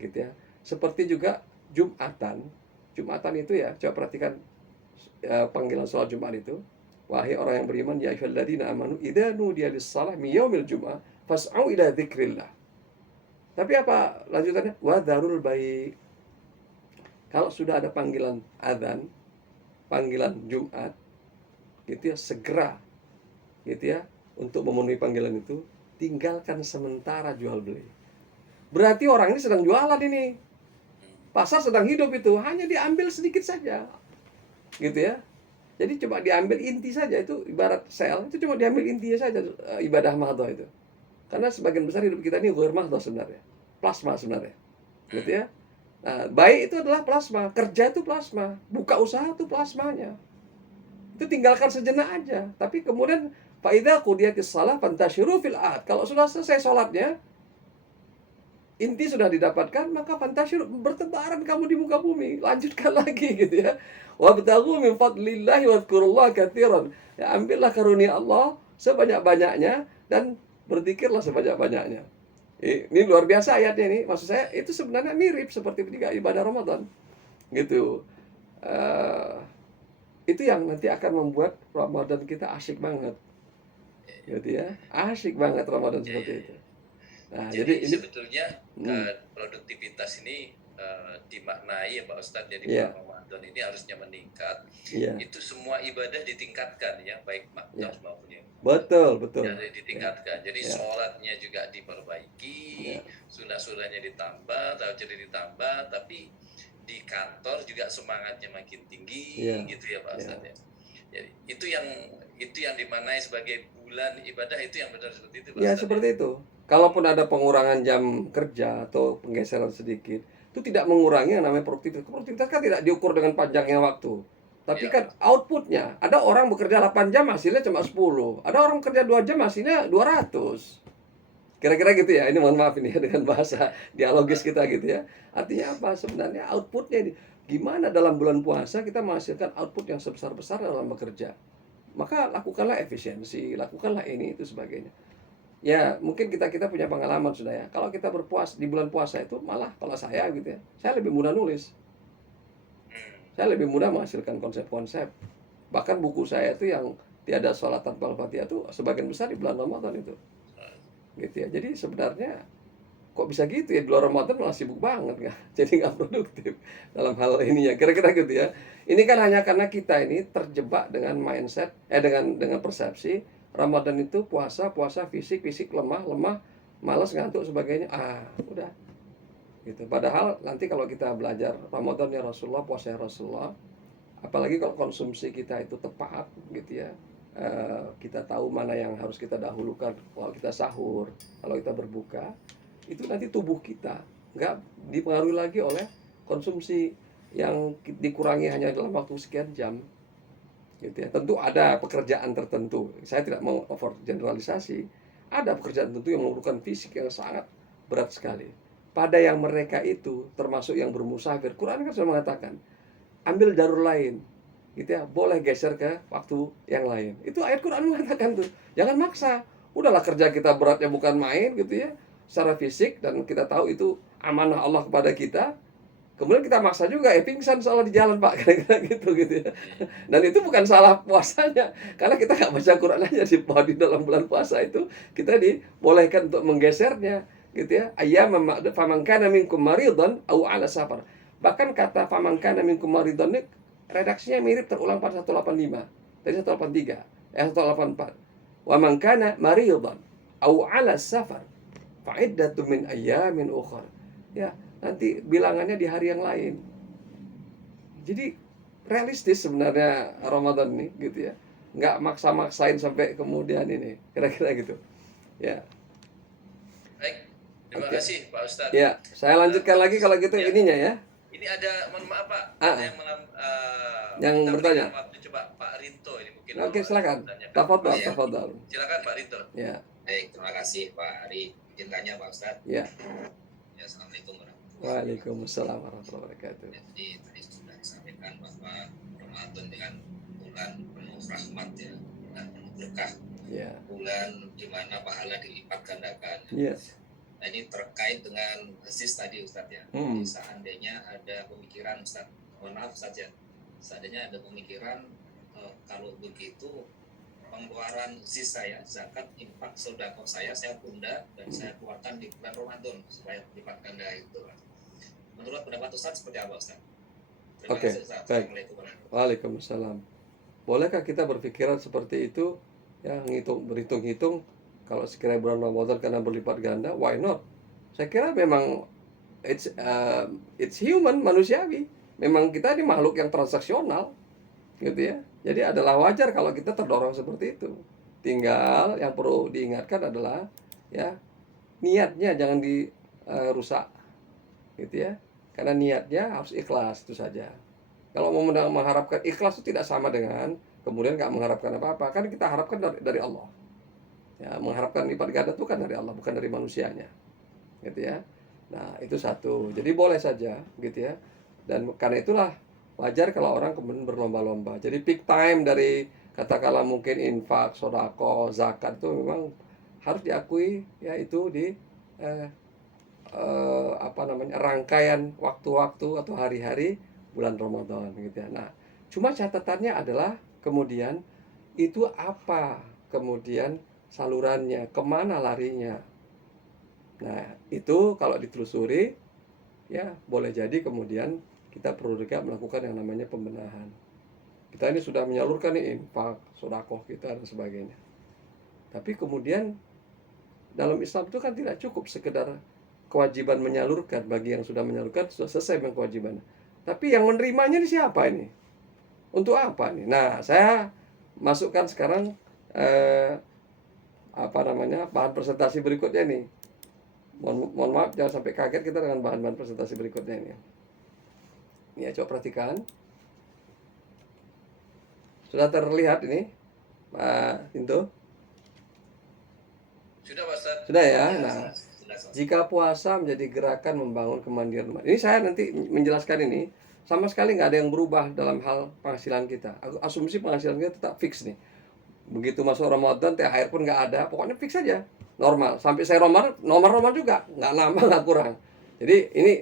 Gitu ya. Seperti juga Jumatan itu ya, coba perhatikan panggilan sholat Jumat itu. Wahai orang yang beriman, ya ayyuhalladzina amanu idza nudiya lis-shalah min yaumil jum'ah fas'au ila dzikrillah. Tapi apa lanjutannya? Wa dzarul bai'. Kalau sudah ada panggilan adzan, panggilan Jumat, gitu ya, segera gitu ya untuk memenuhi panggilan itu, tinggalkan sementara jual beli. Berarti orang ini sedang jualan ini. Pasar sedang hidup itu, hanya diambil sedikit saja. Gitu ya. Jadi coba diambil inti saja, itu ibarat sel, itu cuma diambil intinya saja ibadah mahdhah itu. Karena sebagian besar hidup kita ini ghair mahdhah sebenarnya. Plasma sebenarnya. Gitu ya. Nah, baik itu adalah plasma, kerja itu plasma, buka usaha itu plasmanya. Itu tinggalkan sejenak aja. Tapi kemudian fa idza qudiyatis shalah fantashiru fil ard. Kalau sudah selesai sholatnya, inti sudah didapatkan, maka fantasyir, bertebaran kamu di muka bumi, lanjutkan lagi gitu ya. Wabtaghu min fadlillahi wadhkurullaha katsiran. Ya, ambillah karunia Allah sebanyak-banyaknya dan berzikirlah sebanyak-banyaknya. Ini luar biasa ayatnya ini. Maksud saya itu sebenarnya mirip seperti ketika ibadah Ramadan. Gitu. Eh, itu yang nanti akan membuat Ramadan kita asyik banget. Gitu ya. Asyik banget Ramadan Ya, seperti ya, itu. ya. Nah, Jadi jadi ini sebetulnya hmm, produktivitas ini dimaknai ya Pak Ustadz, jadi bulan iya, Ramadan ini harusnya meningkat. iya, Itu semua ibadah ditingkatkan ya, baik iya. makna maupun yang Betul, betul. jadi Ya, ditingkatkan. Jadi ya, sholatnya juga diperbaiki, ya, sunnah-sunnahnya ditambah, tahajudnya ditambah, tapi di kantor juga semangatnya makin tinggi ya, gitu ya Pak ya. Ustadz ya. Jadi itu yang dimaknai sebagai bulan ibadah, itu yang benar seperti itu Pak Ya, Ustadz ya. seperti itu. Kalaupun ada pengurangan jam kerja atau penggeseran sedikit, itu tidak mengurangi yang namanya produktivitas. Produktivitas kan tidak diukur dengan panjangnya waktu. Tapi Ya. kan outputnya, ada orang bekerja 8 jam hasilnya cuma 10. Ada orang bekerja 2 jam hasilnya 200. Kira-kira gitu ya. Ini mohon maaf ini ya dengan bahasa dialogis kita gitu ya. Artinya apa? Sebenarnya outputnya ini. Gimana dalam bulan puasa kita menghasilkan output yang sebesar-besar dalam bekerja. Maka lakukanlah efisiensi, lakukanlah ini itu sebagainya. Ya, mungkin kita punya pengalaman sudah ya. Kalau kita berpuas di bulan puasa itu malah kalau saya gitu ya, saya lebih mudah nulis. Saya lebih mudah menghasilkan konsep-konsep. Bahkan buku saya itu yang tiada sholat tanpa Al-Fatihah itu sebagian besar di bulan Ramadan itu. Gitu ya. Jadi sebenarnya kok bisa gitu ya, di bulan Ramadan malah sibuk banget nggak? Jadi nggak produktif dalam hal ini ya. Kira-kira gitu ya. Ini kan hanya karena kita ini terjebak dengan mindset, dengan persepsi Ramadan itu puasa, puasa fisik, fisik lemah, lemah, malas, ngantuk sebagainya. Ah, udah gitu. Padahal nanti kalau kita belajar Ramadan ya Rasulullah, puasa ya Rasulullah, apalagi kalau konsumsi kita itu tepat gitu ya. Kita tahu mana yang harus kita dahulukan kalau kita sahur, kalau kita berbuka, itu nanti tubuh kita nggak dipengaruhi lagi oleh konsumsi yang dikurangi hanya dalam waktu sekian jam gitu ya. Tentu ada pekerjaan tertentu, saya tidak mau over generalisasi, ada pekerjaan tertentu yang memerlukan fisik yang sangat berat sekali. Pada yang mereka itu termasuk yang bermusafir, Quran kan sudah mengatakan ambil darur lain gitu ya, boleh geser ke waktu yang lain. Itu ayat Quran mengatakan tuh, jangan maksa. Udahlah kerja kita beratnya bukan main gitu ya, secara fisik, dan kita tahu itu amanah Allah kepada kita. Kemudian kita maksa juga, pingsan soalnya di jalan Pak, kira-kira gitu ya. Dan itu bukan salah puasanya, karena kita nggak baca Quran aja di dalam bulan puasa itu kita dibolehkan untuk menggesernya, gitu ya. Ayyam faman kana minkum maridan au ala safar. Bahkan kata faman kana minkum maridan ini redaksinya mirip terulang pada 185. Tadi 183, 184. Wa man kana maridan au ala safar fa'iddatu min ayyamin ukhra. Ya, nanti bilangannya di hari yang lain. Jadi realistis sebenarnya Ramadan ini gitu ya. Nggak maksa-maksain sampai kemudian ini. Kira-kira gitu. Ya. Baik, terima Oke. kasih Pak Ustadz. Ya, saya lanjutkan lagi kalau gitu Ya, ininya ya. ini ada, mohon maaf Pak, ada Ah, yang yang kita bertanya. berikan waktu, coba Pak Rinto ini mungkin Oke, mau silakan. menanyakan. Oh Tafadhal, ya, tafadhal. Silakan Pak Rinto. Ya, baik, terima kasih Pak Ari. Izin tanya Pak Ustadz. ya. Ya, Assalamualaikum warahmatullahi wabarakatuh. Waalaikumsalam warahmatullahi wabarakatuh. Jadi tadi sudah disampaikan bahwa Ramadan dengan bulan penuh rahmat ya, bulan penuh berkah, Ya. bulan di mana pahala dilipat gandakan. Yes. Nah, ini terkait dengan sis tadi Ustadz ya. Hmm. Jadi seandainya ada pemikiran Ustadz, mohon maaf Ustadz ya, seandainya ada pemikiran kalau begitu pengeluaran sis saya, zakat, infak, sedekah saya tunda dan saya keluarkan di bulan Ramadan supaya lipat ganda itu. Menurut pendapat Ustadz seperti apa Ustadz? Terima Oke, kasih Ustadz. baik. Assalamualaikum warahmatullahi Waalaikumsalam. Bolehkah kita berpikiran seperti itu? Ya, berhitung-hitung kalau sekiranya bulan Ramadan karena berlipat ganda, why not? Saya kira memang it's human, manusiawi. Memang kita ini makhluk yang transaksional, gitu ya. Jadi adalah wajar kalau kita terdorong seperti itu. Tinggal yang perlu diingatkan adalah ya niatnya jangan dirusak, gitu ya. Karena niatnya harus ikhlas, itu saja. Kalau mau mengharapkan ikhlas itu tidak sama dengan kemudian nggak mengharapkan apa-apa. Kan kita harapkan dari Allah. Ya, mengharapkan lipat ganda itu kan dari Allah, bukan dari manusianya. Gitu ya. Nah, itu satu. Jadi boleh saja gitu ya. Dan karena itulah wajar kalau orang kemudian berlomba-lomba. Jadi peak time dari katakanlah mungkin infak, sodako, zakat itu memang harus diakui ya itu di eh, apa namanya rangkaian waktu-waktu atau hari-hari bulan Ramadan gitu ya. Nah, cuma catatannya adalah kemudian itu apa kemudian salurannya, kemana larinya. Nah, itu kalau ditelusuri ya boleh jadi kemudian kita perlu juga melakukan yang namanya pembenahan. Kita ini sudah menyalurkan nih infak, sodakoh kita dan sebagainya. Tapi kemudian dalam Islam itu kan tidak cukup sekedar kewajiban menyalurkan. Bagi yang sudah menyalurkan sudah selesai dengan kewajibannya. Tapi yang menerimanya ini siapa ini? Untuk apa nih? Nah, saya masukkan sekarang apa namanya bahan presentasi berikutnya nih. Mohon maaf jangan sampai kaget kita dengan bahan-bahan presentasi berikutnya ini. Ini ya, coba perhatikan. Sudah terlihat ini, Pak Tinto? Sudah Pak Ustaz? Sudah ya. Ya, Nah, sudah. jika puasa menjadi gerakan membangun kemandirian umat. Ini saya nanti menjelaskan ini sama sekali nggak ada yang berubah dalam hal penghasilan kita. Asumsi penghasilan kita tetap fix nih. Begitu masuk Ramadan, THR pun nggak ada. Pokoknya fix aja, normal. Sampai saya normal juga, nggak nambah nggak kurang. Jadi ini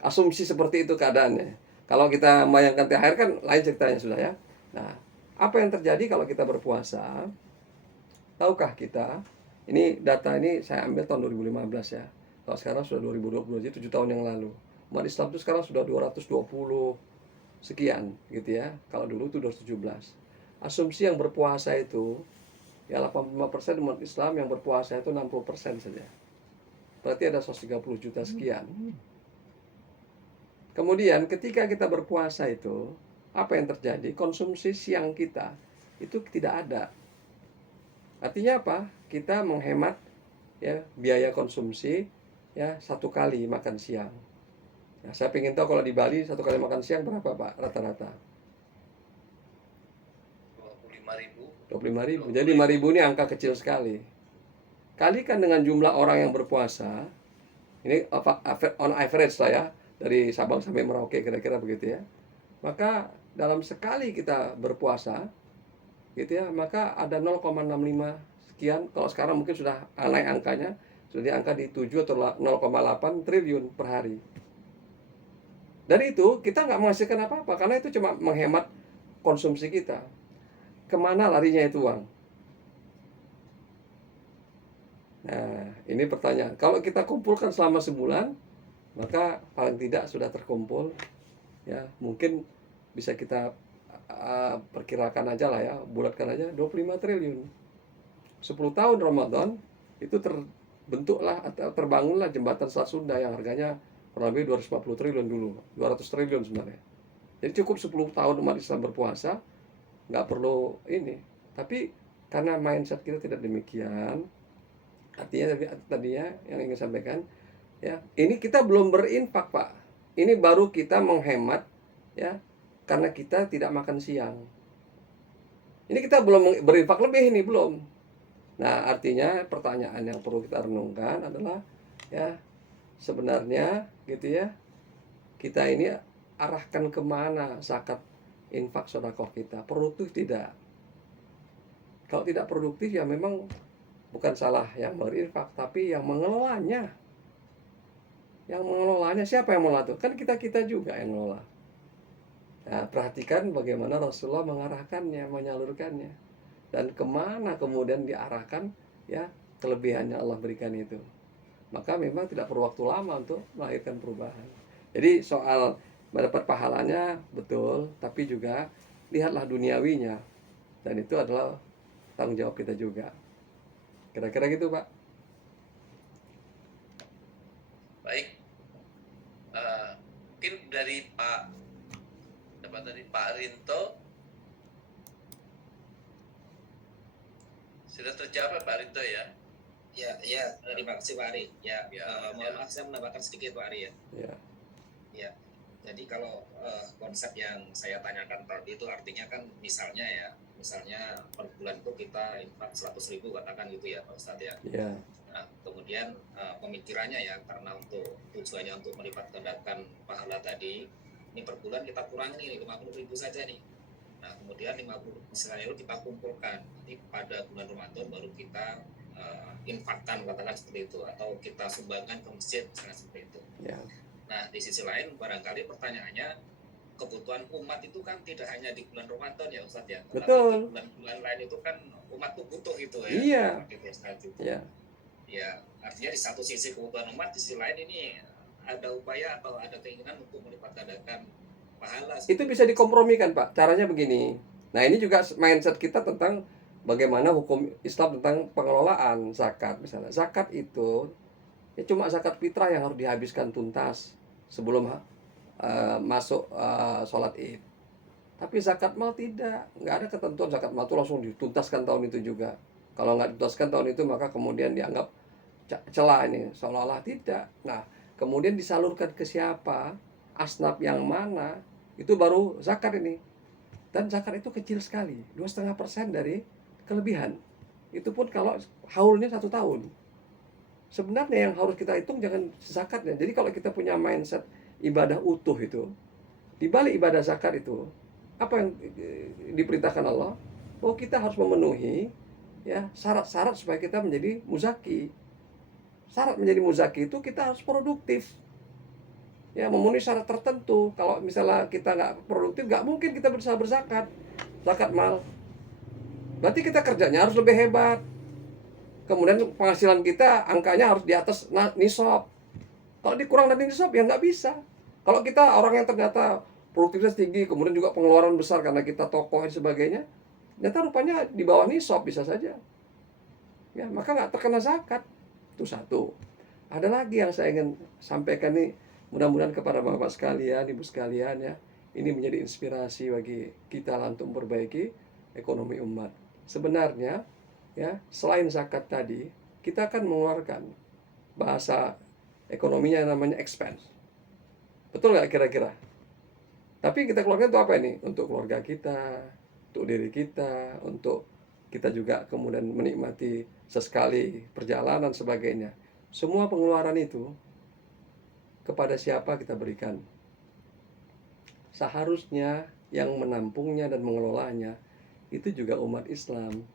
asumsi seperti itu keadaannya. Kalau kita membayangkan THR kan lain ceritanya sudah ya. Nah, apa yang terjadi kalau kita berpuasa? Tahukah kita? Ini data ini saya ambil tahun 2015 ya. Kalau sekarang sudah 2020, jadi 7 tahun yang lalu. Umat Islam itu sekarang sudah 220 sekian gitu ya. Kalau dulu itu 217. Asumsi yang berpuasa itu ya 85% umat Islam yang berpuasa itu 60% saja. Berarti ada 130 juta sekian. Kemudian ketika kita berpuasa itu, apa yang terjadi? Konsumsi siang kita itu tidak ada. Artinya apa? Kita menghemat ya biaya konsumsi ya satu kali makan siang. Nah, saya ingin tahu kalau di Bali satu kali makan siang berapa Pak rata-rata? 25.000. 25.000. Jadi 5.000 ini angka kecil sekali. Kalikan dengan jumlah orang yang berpuasa. Ini on average lah ya, dari Sabang sampai Merauke kira-kira begitu ya. Maka dalam sekali kita berpuasa gitu ya, maka ada 0,65 sekian. Kalau sekarang mungkin sudah naik angkanya, sudah diangka di 7 atau 0,8 triliun per hari. Dari itu kita nggak menghasilkan apa-apa karena itu cuma menghemat konsumsi kita. Kemana larinya itu uang? Nah, ini pertanyaan. Kalau kita kumpulkan selama sebulan, maka paling tidak sudah terkumpul ya, mungkin bisa kita perkirakan aja lah ya, bulatkan aja 25 triliun. 10 tahun Ramadan itu terbentuklah atau terbangunlah jembatan Selat Sunda yang harganya kurang lebih 250 triliun dulu, 200 triliun sebenarnya. Jadi cukup 10 tahun umat Islam berpuasa, nggak perlu ini. Tapi karena mindset kita tidak demikian, artinya tadinya yang ingin sampaikan ya, ini kita belum berinfak Pak. Ini baru kita menghemat ya, karena kita tidak makan siang. Ini kita belum berinfak lebih ini belum. Nah, artinya pertanyaan yang perlu kita renungkan adalah ya sebenarnya gitu ya, kita ini arahkan kemana zakat, infak, sedekah kita? Produktif tidak? Kalau tidak produktif ya memang bukan salah yang berinfak, tapi yang mengelolanya. Yang mengelolanya siapa yang mengelola? Kan kita juga yang mengelola. Nah, perhatikan bagaimana Rasulullah mengarahkannya, menyalurkannya, dan kemana kemudian diarahkan ya kelebihannya Allah berikan itu. Maka memang tidak perlu waktu lama untuk melahirkan perubahan. Jadi soal mendapat pahalanya betul, tapi juga lihatlah duniawinya, dan itu adalah tanggung jawab kita juga. Kira-kira gitu Pak. Baik. Mungkin dari Pak Rinto sudah terjawab Pak Rinto ya. Terima kasih Pak Ari. Mohon maaf saya menambahkan sedikit Pak Ari ya. Ya. Ya. Jadi kalau konsep yang saya tanyakan tadi itu artinya kan misalnya per bulan itu kita infak 100.000 katakan gitu ya Pak Ustadz ya. Ya, Nah, kemudian pemikirannya ya karena tujuannya untuk melipat gandakan pahala tadi, ini per bulan kita kurangi nih 50.000 saja nih. Nah, kemudian 50 misalnya itu kita kumpulkan. Nanti pada bulan Ramadan baru kita infakkan katakan seperti itu atau kita sumbangkan ke masjid misalnya seperti itu. ya, Nah, di sisi lain barangkali pertanyaannya kebutuhan umat itu kan tidak hanya di bulan Ramadan ya Ustadz ya, tetapi di betul. bulan-bulan lain itu kan umat tuh butuh itu ya, Iya, seperti itu Ustadz. ya. Ya, artinya di satu sisi kebutuhan umat, di sisi lain ini ada upaya atau ada keinginan untuk melipat gandakan pahala. Itu bisa dikompromikan, Pak. Caranya begini. Nah, ini juga mindset kita tentang bagaimana hukum Islam tentang pengelolaan zakat misalnya. Zakat itu ya cuma zakat fitrah yang harus dihabiskan tuntas sebelum masuk sholat Id. Tapi zakat mal tidak, nggak ada ketentuan zakat mal itu langsung dituntaskan tahun itu juga. Kalau nggak dituntaskan tahun itu maka kemudian dianggap celah ini, seolah-olah tidak. Nah, kemudian disalurkan ke siapa, asnaf yang mana, itu baru zakat ini. Dan zakat itu kecil sekali, 2,5% dari kelebihan. Itu pun kalau haulnya 1 tahun. Sebenarnya yang harus kita hitung jangan zakatnya. Jadi kalau kita punya mindset ibadah utuh itu, di balik ibadah zakat itu, apa yang diperintahkan Allah? Bahwa kita harus memenuhi ya syarat-syarat supaya kita menjadi muzaki. Syarat menjadi muzaki itu kita harus produktif. Ya, memenuhi syarat tertentu. Kalau misalnya kita nggak produktif, nggak mungkin kita bisa berzakat. Zakat mal. Berarti kita kerjanya harus lebih hebat. Kemudian penghasilan kita angkanya harus di atas nisab. Kalau dikurang dari nisab ya nggak bisa. Kalau kita orang yang ternyata produktivitas tinggi, kemudian juga pengeluaran besar karena kita tokoh dan sebagainya, ternyata rupanya di bawah nisab bisa saja. Ya, maka nggak terkena zakat. Itu satu. Ada lagi yang saya ingin sampaikan nih, mudah-mudahan kepada bapak sekalian, ibu sekalian ya, ini menjadi inspirasi bagi kita lah untuk memperbaiki ekonomi umat. Sebenarnya ya, selain zakat tadi, kita akan mengeluarkan bahasa ekonominya yang namanya expense. Betul nggak kira-kira? Tapi kita keluarkan untuk apa ini? Untuk keluarga kita, untuk diri kita, untuk kita juga kemudian menikmati sesekali perjalanan sebagainya. Semua pengeluaran itu kepada siapa kita berikan? Seharusnya yang menampungnya dan mengelolanya itu juga umat Islam.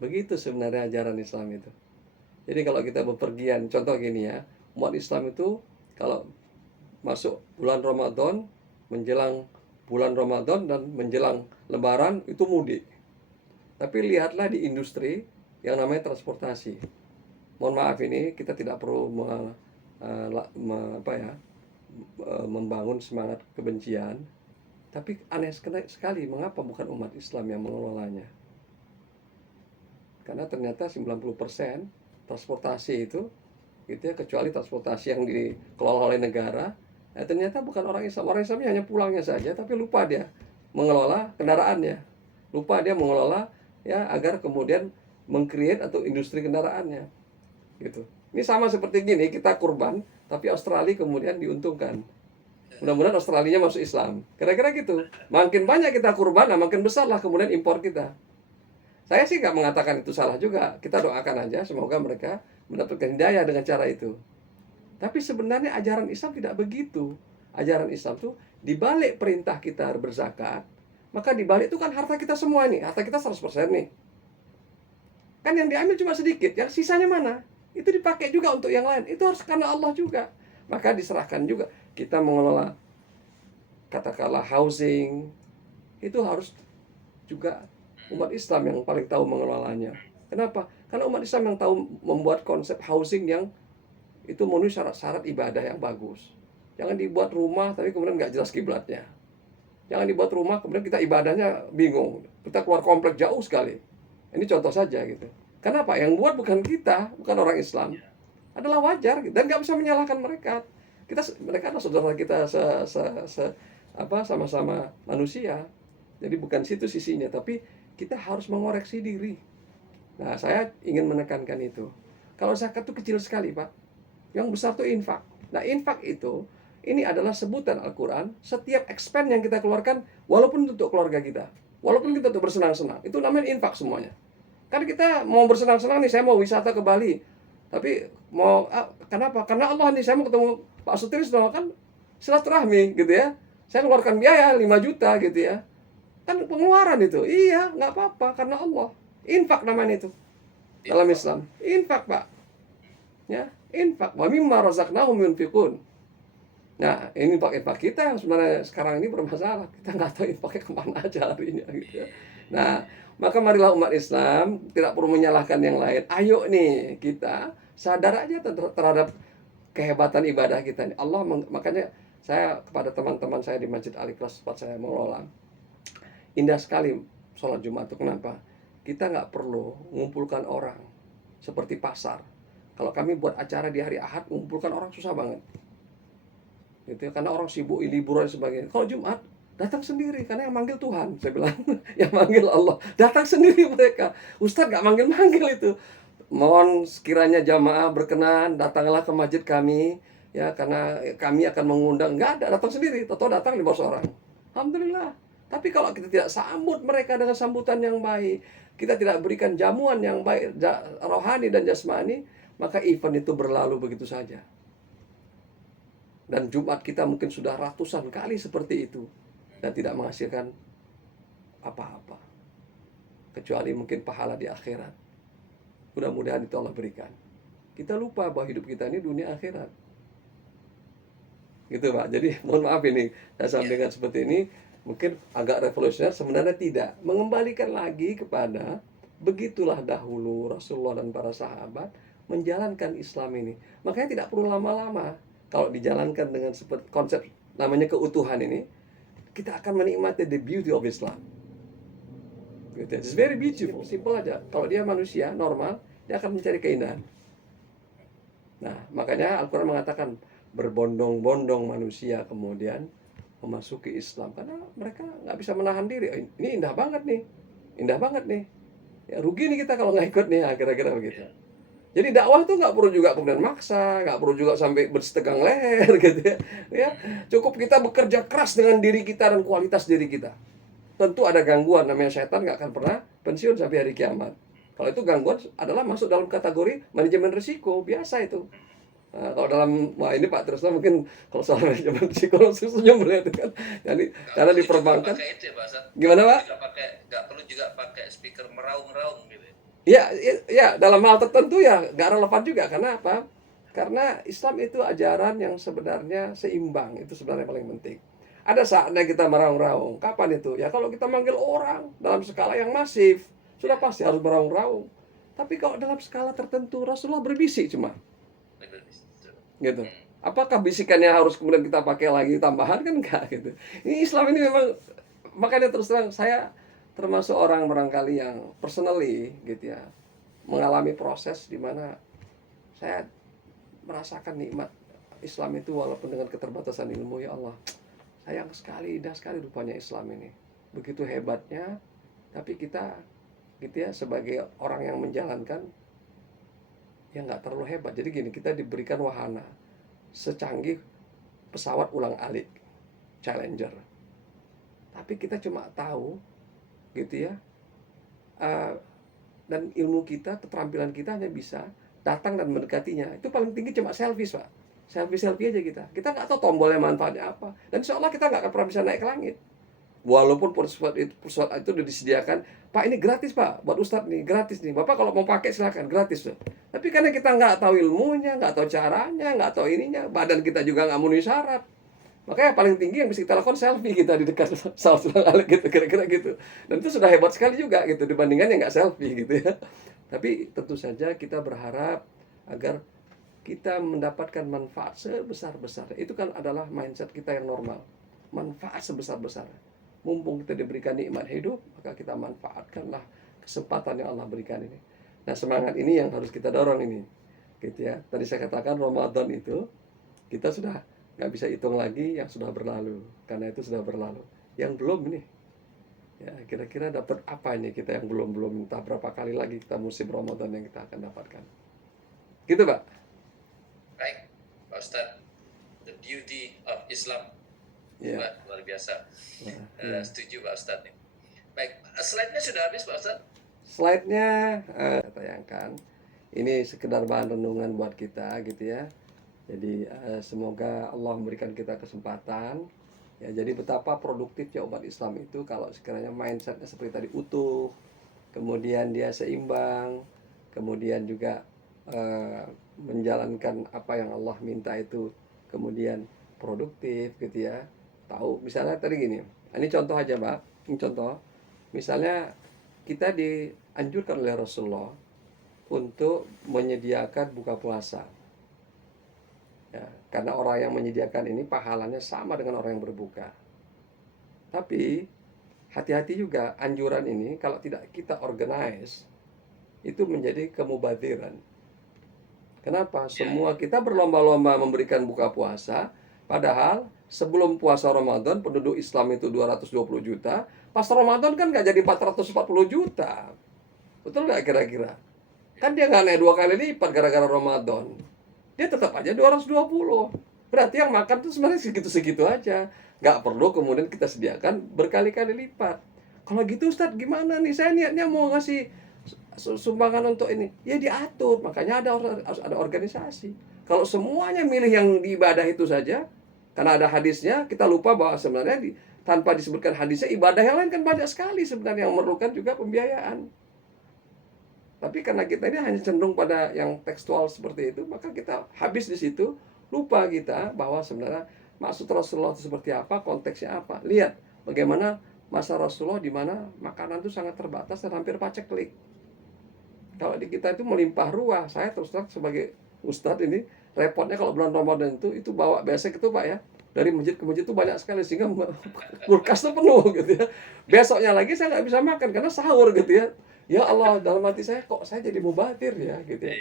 Begitu sebenarnya ajaran Islam itu. Jadi kalau kita bepergian, contoh gini ya, umat Islam itu kalau masuk bulan Ramadan, menjelang bulan Ramadan dan menjelang Lebaran itu mudik. Tapi lihatlah di industri yang namanya transportasi. Mohon maaf ini kita tidak perlu membangun semangat kebencian. Tapi aneh sekali mengapa bukan umat Islam yang mengelolanya. Karena ternyata 90% transportasi itu gitu ya, kecuali transportasi yang dikelola oleh negara, ternyata bukan orang Islam. Orang Islamnya hanya pulangnya saja, tapi lupa dia mengelola kendaraannya. Lupa dia mengelola ya agar kemudian meng-create atau industri kendaraannya. Gitu. Ini sama seperti gini, kita kurban, tapi Australia kemudian diuntungkan. Mudah-mudahan Australianya masuk Islam. Kira-kira gitu. Makin banyak kita kurban, nah makin besar lah kemudian impor kita. Saya sih nggak mengatakan itu salah juga. Kita doakan aja, semoga mereka mendapatkan hidayah dengan cara itu. Tapi sebenarnya ajaran Islam tidak begitu. Ajaran Islam tuh dibalik perintah kita berzakat, maka dibalik itu kan harta kita semua nih. Harta kita 100% nih. Kan yang diambil cuma sedikit, yang sisanya mana? Itu dipakai juga untuk yang lain. Itu harus karena Allah juga. Maka diserahkan juga. Kita mengelola katakanlah housing, itu harus juga umat Islam yang paling tahu mengelolanya. Kenapa? Karena umat Islam yang tahu membuat konsep housing yang itu memenuhi syarat-syarat ibadah yang bagus. Jangan dibuat rumah tapi kemudian nggak jelas kiblatnya. Jangan dibuat rumah kemudian kita ibadahnya bingung. Kita keluar komplek jauh sekali. Ini contoh saja gitu. Kenapa? Yang buat bukan kita, bukan orang Islam. Adalah wajar gitu. Dan nggak bisa menyalahkan mereka. Mereka adalah saudara kita sama-sama manusia. Jadi bukan situ sisinya, tapi kita harus mengoreksi diri. Nah, saya ingin menekankan itu. Kalau zakat itu kecil sekali, Pak. Yang besar itu infak. Nah, infak itu ini adalah sebutan Al-Quran. Setiap expand yang kita keluarkan, walaupun untuk keluarga kita, walaupun kita untuk bersenang-senang, itu namanya infak semuanya. Kan kita mau bersenang-senang nih, saya mau wisata ke Bali, tapi mau kenapa? Karena Allah nih, saya mau ketemu Pak Sutrisno, kan silaturahmi gitu ya. Saya mengeluarkan biaya 5 juta gitu ya. Kan pengeluaran itu. Iya, nggak apa-apa karena Allah. Infak namanya itu dalam Islam. Infak, Pak. Ya, infak. Wa mimma razaqnahum yunfiqun. Nah, ini infak kita yang sebenarnya sekarang ini bermasalah. Kita nggak tahu infaknya kemana aja harinya gitu ya. Nah, maka marilah umat Islam tidak perlu menyalahkan yang lain. Ayo nih kita sadar aja terhadap kehebatan ibadah kita nih. Makanya saya kepada teman-teman saya di Masjid Al-Ikhlas tempat saya mengelola, indah sekali sholat Jumat itu. Kenapa? Kita nggak perlu mengumpulkan orang seperti pasar. Kalau kami buat acara di hari Ahad, mengumpulkan orang susah banget. Gitu ya, karena orang sibuk liburan dan sebagainya. Kalau Jumat datang sendiri, karena yang manggil Tuhan, saya bilang. Yang manggil Allah, datang sendiri mereka. Ustadz gak manggil-manggil itu. Mohon sekiranya jamaah berkenan, datanglah ke masjid kami, ya, karena kami akan mengundang. Nggak ada, datang sendiri. Toto datang 500 orang. Alhamdulillah. Tapi kalau kita tidak sambut mereka dengan sambutan yang baik, kita tidak berikan jamuan yang baik, rohani dan jasmani, maka event itu berlalu begitu saja. Dan Jumat kita mungkin sudah ratusan kali seperti itu dan tidak menghasilkan apa-apa, kecuali mungkin pahala di akhirat. Mudah-mudahan itu Allah berikan. Kita lupa bahwa hidup kita ini dunia akhirat. Gitu Pak. Jadi mohon maaf ini saya sampaikan seperti ini, mungkin agak revolusioner, sebenarnya tidak. Mengembalikan lagi kepada begitulah dahulu Rasulullah dan para sahabat menjalankan Islam ini. Makanya tidak perlu lama-lama. Kalau dijalankan dengan seperti konsep namanya keutuhan ini, kita akan menikmati the beauty of Islam. Gitu. It's very beautiful, simple aja. Kalau dia manusia normal, dia akan mencari keindahan. Nah, makanya Al-Quran mengatakan berbondong-bondong manusia kemudian memasuki Islam karena mereka nggak bisa menahan diri. Ini indah banget nih, indah banget nih. Ya rugi nih kita kalau nggak ikut nih, kira-kira begitu. Jadi dakwah itu nggak perlu juga kemudian maksa, nggak perlu juga sampai bersetegang leher gitu ya. Ya, cukup kita bekerja keras dengan diri kita dan kualitas diri kita. Tentu ada gangguan, namanya setan nggak akan pernah pensiun sampai hari kiamat. Kalau itu gangguan adalah masuk dalam kategori manajemen risiko, biasa itu. Nah, kalau dalam, wah ini Pak Trisno mungkin kalau soal manajemen risiko langsung senyum melihat kan. Jadi karena di perbankan. Itu ya, Pak. Gimana Pak? Nggak perlu juga pakai speaker meraung-raung gitu. Ya, dalam hal tertentu ya nggak relevan juga. Karena apa? Karena Islam itu ajaran yang sebenarnya seimbang. Itu sebenarnya paling penting. Ada saatnya kita meraung-raung. Kapan itu? Ya kalau kita manggil orang dalam skala yang masif, sudah pasti harus meraung-raung. Tapi kalau dalam skala tertentu, Rasulullah berbisik cuma. Gitu. Apakah bisikannya harus kemudian kita pakai lagi tambahan? Kan enggak gitu. Ini Islam ini memang, makanya terus terang saya termasuk orang barangkali yang personally gitu ya, mengalami proses di mana saya merasakan nikmat Islam itu walaupun dengan keterbatasan ilmu. Ya Allah, sayang sekali, indah sekali rupanya Islam ini. Begitu hebatnya, tapi kita gitu ya sebagai orang yang menjalankan ya nggak terlalu hebat. Jadi gini, kita diberikan wahana secanggih pesawat ulang-alik Challenger, tapi kita cuma tahu gitu ya, dan ilmu kita, keterampilan kita hanya bisa datang dan mendekatinya. Itu paling tinggi cuma selfie Pak, selfie aja kita nggak tahu tombolnya manfaatnya apa, dan insya Allah kita nggak akan pernah bisa naik ke langit. Walaupun pesawat itu udah disediakan, Pak ini gratis Pak, buat Ustadz nih, gratis nih, Bapak kalau mau pakai silakan, gratis loh. Tapi karena kita nggak tahu ilmunya, nggak tahu caranya, nggak tahu ininya, badan kita juga nggak memenuhi syarat, makanya paling tinggi yang bisa kita lakukan selfie kita di dekat pesawat ulang-alik gitu, kira-kira gitu. Dan itu sudah hebat sekali juga gitu dibandingkan yang nggak selfie gitu ya. Tapi tentu saja kita berharap agar kita mendapatkan manfaat sebesar-besarnya. Itu kan adalah mindset kita yang normal, manfaat sebesar-besarnya. Mumpung kita diberikan nikmat hidup, maka kita manfaatkanlah kesempatan yang Allah berikan ini. Nah, semangat ini yang harus kita dorong ini, gitu ya. Tadi saya katakan Ramadan itu kita sudah nggak bisa hitung lagi yang sudah berlalu, karena itu sudah berlalu. Yang belum ini, ya kira-kira dapat apa ini kita yang belum, entah berapa kali lagi kita musim Ramadan yang kita akan dapatkan. Gitu Pak. Baik, Pak Ustadz, the beauty of Islam. Ya. Wah, luar biasa. Nah, ya. Setuju Pak Ustadz nih. Baik, slide-nya sudah habis Pak Ustadz. Slide-nya saya tayangkan. Ini sekedar bahan renungan buat kita gitu ya. Jadi semoga Allah memberikan kita kesempatan ya. Jadi betapa produktifnya umat Islam itu kalau sekiranya mindsetnya seperti tadi utuh, kemudian dia seimbang, kemudian juga menjalankan apa yang Allah minta itu, kemudian produktif gitu ya. Tahu misalnya tadi gini, ini contoh aja Pak, ini contoh. Misalnya kita dianjurkan oleh Rasulullah untuk menyediakan buka puasa ya, karena orang yang menyediakan ini pahalanya sama dengan orang yang berbuka. Tapi hati-hati juga, anjuran ini kalau tidak kita organize itu menjadi kemubadziran. Kenapa? Semua kita berlomba-lomba memberikan buka puasa, padahal sebelum puasa Ramadan penduduk Islam itu 220 juta, pas Ramadan kan nggak jadi 440 juta. Betul nggak kira-kira? Kan dia nggak naik 2 kali lipat gara-gara Ramadan. Dia tetap aja 220. Berarti yang makan tuh sebenarnya segitu-segitu aja. Nggak perlu kemudian kita sediakan berkali-kali lipat. Kalau gitu Ustadz gimana nih? Saya niatnya mau ngasih sumbangan untuk ini. Ya diatur, makanya harus ada organisasi. Kalau semuanya milih yang di ibadah itu saja, karena ada hadisnya, kita lupa bahwa sebenarnya tanpa disebutkan hadisnya, ibadah yang lain kan banyak sekali sebenarnya yang memerlukan juga pembiayaan. Tapi karena kita ini hanya cenderung pada yang tekstual seperti itu, maka kita habis di situ, lupa kita bahwa sebenarnya maksud Rasulullah itu seperti apa, konteksnya apa. Lihat bagaimana masa Rasulullah di mana makanan itu sangat terbatas dan hampir paceklik. Kalau di kita itu melimpah ruah. Saya terus terang sebagai ustadz ini repotnya kalau bulan Ramadan itu bawa besek itu Pak ya, dari masjid ke masjid itu banyak sekali sehingga kulkas itu penuh gitu ya. Besoknya lagi saya nggak bisa makan karena sahur gitu ya. Ya Allah, dalam hati saya kok saya jadi mubadir ya gitu ya.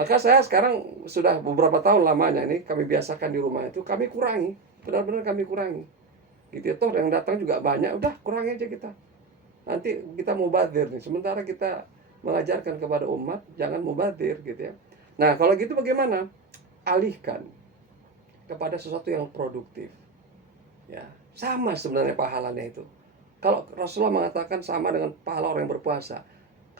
Maka saya sekarang sudah beberapa tahun lamanya ini kami biasakan di rumah itu kami kurangi, benar-benar kami kurangi. Gitu ya, toh yang datang juga banyak, udah kurangi aja kita. Nanti kita mubadir nih, sementara kita mengajarkan kepada umat jangan mubadir gitu ya. Nah, kalau gitu bagaimana? Alihkan kepada sesuatu yang produktif. Ya, sama sebenarnya pahalanya itu. Kalau Rasulullah mengatakan sama dengan pahala orang yang berpuasa.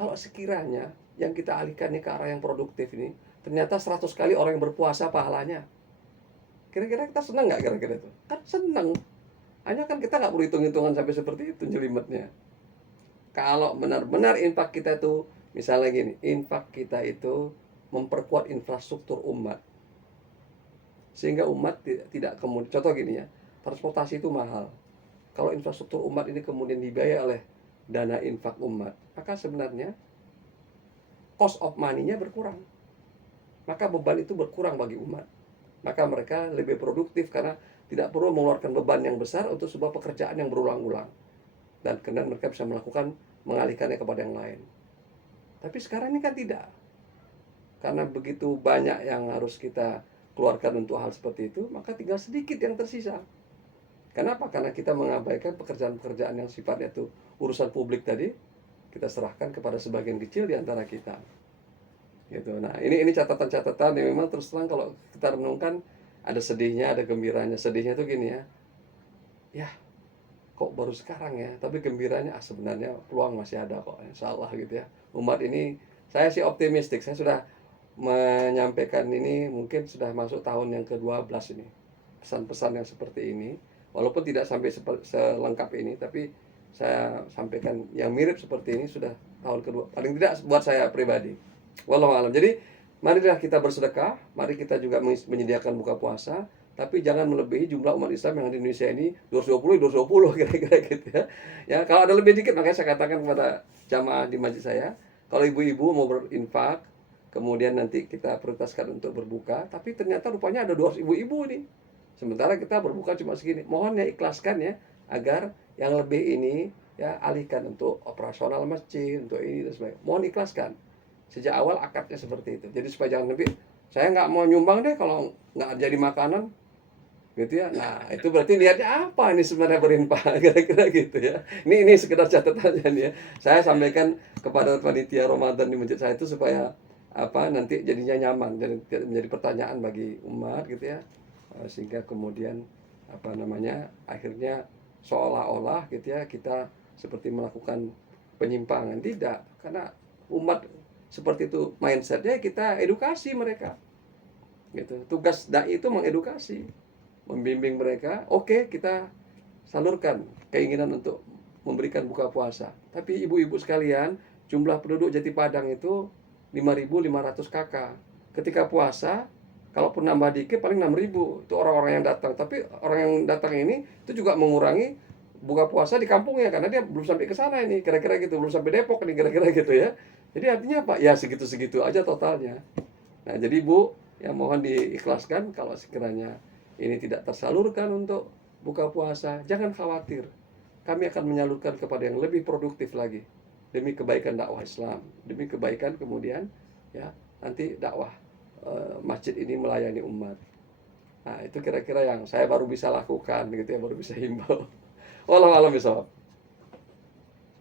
Kalau sekiranya yang kita alihkan ke arah yang produktif ini, ternyata 100 kali orang yang berpuasa pahalanya. Kira-kira kita senang nggak kira-kira itu? Kan senang. Hanya kan kita nggak perlu hitung-hitungan sampai seperti itu jelimetnya. Kalau benar-benar infak kita itu, misalnya gini, infak kita itu memperkuat infrastruktur umat. Sehingga umat tidak kemudian, contoh gini ya, transportasi itu mahal. Kalau infrastruktur umat ini kemudian dibiayai oleh dana infak umat, maka sebenarnya cost of money-nya berkurang. Maka beban itu berkurang bagi umat. Maka mereka lebih produktif karena tidak perlu mengeluarkan beban yang besar untuk sebuah pekerjaan yang berulang-ulang. Dan kemudian mereka bisa melakukan, mengalihkannya kepada yang lain. Tapi sekarang ini kan tidak. Karena begitu banyak yang harus kita keluarkan untuk hal seperti itu, maka tinggal sedikit yang tersisa. Kenapa? Karena kita mengabaikan pekerjaan-pekerjaan yang sifatnya itu urusan publik tadi, kita serahkan kepada sebagian kecil di antara kita. Gitu. Nah, ini catatan-catatan yang memang terus terang kalau kita renungkan ada sedihnya, ada gembiranya. Sedihnya itu gini ya. Ya, kok baru sekarang ya, tapi gembiranya sebenarnya peluang masih ada kok, insya Allah gitu ya. Umat ini, saya sih optimistik. Saya sudah menyampaikan ini mungkin sudah masuk tahun yang ke-12 ini. Pesan-pesan yang seperti ini. Walaupun tidak sampai selengkap ini, tapi saya sampaikan yang mirip seperti ini sudah tahun kedua. Paling tidak buat saya pribadi. Wallahu a'lam. Jadi, marilah kita bersedekah, mari kita juga menyediakan buka puasa, tapi jangan melebihi jumlah umat Islam yang di Indonesia ini 220 kira-kira gitu ya. Ya, kalau ada lebih dikit makanya saya katakan kepada jamaah di masjid saya, kalau ibu-ibu mau berinfak, kemudian nanti kita prioritaskan untuk berbuka, tapi ternyata rupanya ada 200 ibu-ibu nih. Sementara kita berbuka cuma segini. Mohon ya ikhlaskan ya, agar yang lebih ini ya alihkan untuk operasional masjid, untuk ini dan sebagainya. Mohon ikhlaskan. Sejak awal akadnya seperti itu. Jadi supaya jangan lebih, saya nggak mau nyumbang deh kalau nggak jadi makanan, gitu ya. Nah, itu berarti niatnya apa ini sebenarnya berinfak, kira-kira gitu ya. Ini sekedar catatannya nih ya. Saya sampaikan kepada panitia Ramadan di masjid saya itu supaya apa nanti jadinya nyaman, jadi menjadi pertanyaan bagi umat gitu ya. Sehingga kemudian akhirnya seolah-olah gitu ya kita seperti melakukan penyimpangan. Tidak, karena umat seperti itu mindsetnya, kita edukasi mereka gitu. Tugas dai itu mengedukasi, membimbing mereka. Oke, kita salurkan keinginan untuk memberikan buka puasa, tapi ibu-ibu sekalian, jumlah penduduk Jati Padang itu 5.500 kakak. Ketika puasa, kalaupun nambah dikit paling 6.000, itu orang-orang yang datang. Tapi orang yang datang ini itu juga mengurangi buka puasa di kampungnya, karena dia belum sampai ke sana ini, kira-kira gitu, belum sampai Depok nih, kira-kira gitu ya. Jadi artinya apa? Ya segitu-segitu aja totalnya. Nah, jadi Bu, ya mohon diikhlaskan kalau sekiranya ini tidak tersalurkan untuk buka puasa, jangan khawatir. Kami akan menyalurkan kepada yang lebih produktif lagi, demi kebaikan dakwah Islam, demi kebaikan kemudian ya nanti dakwah masjid ini melayani umat. Nah, itu kira-kira yang saya baru bisa lakukan gitu ya, baru bisa himbau. Wallahu a'lam bishawab.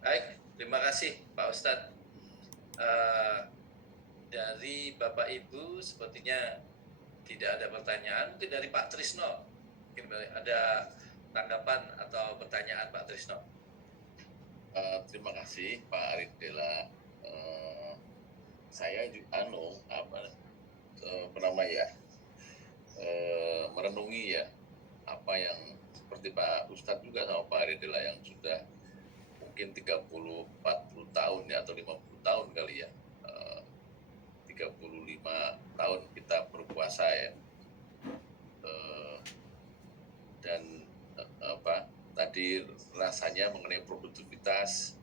Baik, terima kasih Pak Ustadz. Dari Bapak Ibu sepertinya tidak ada pertanyaan. Mungkin dari Pak Trisno, mungkin ada tanggapan atau pertanyaan Pak Trisno. Terima kasih Pak Arif Dela. Saya juga merenungi ya apa yang seperti Pak Ustadz juga sama Pak Arif Dela yang sudah mungkin 30-40 tahun ya, atau 50 tahun kali ya, 35 tahun kita berpuasa ya. Dan tadi rasanya mengenai produktivitas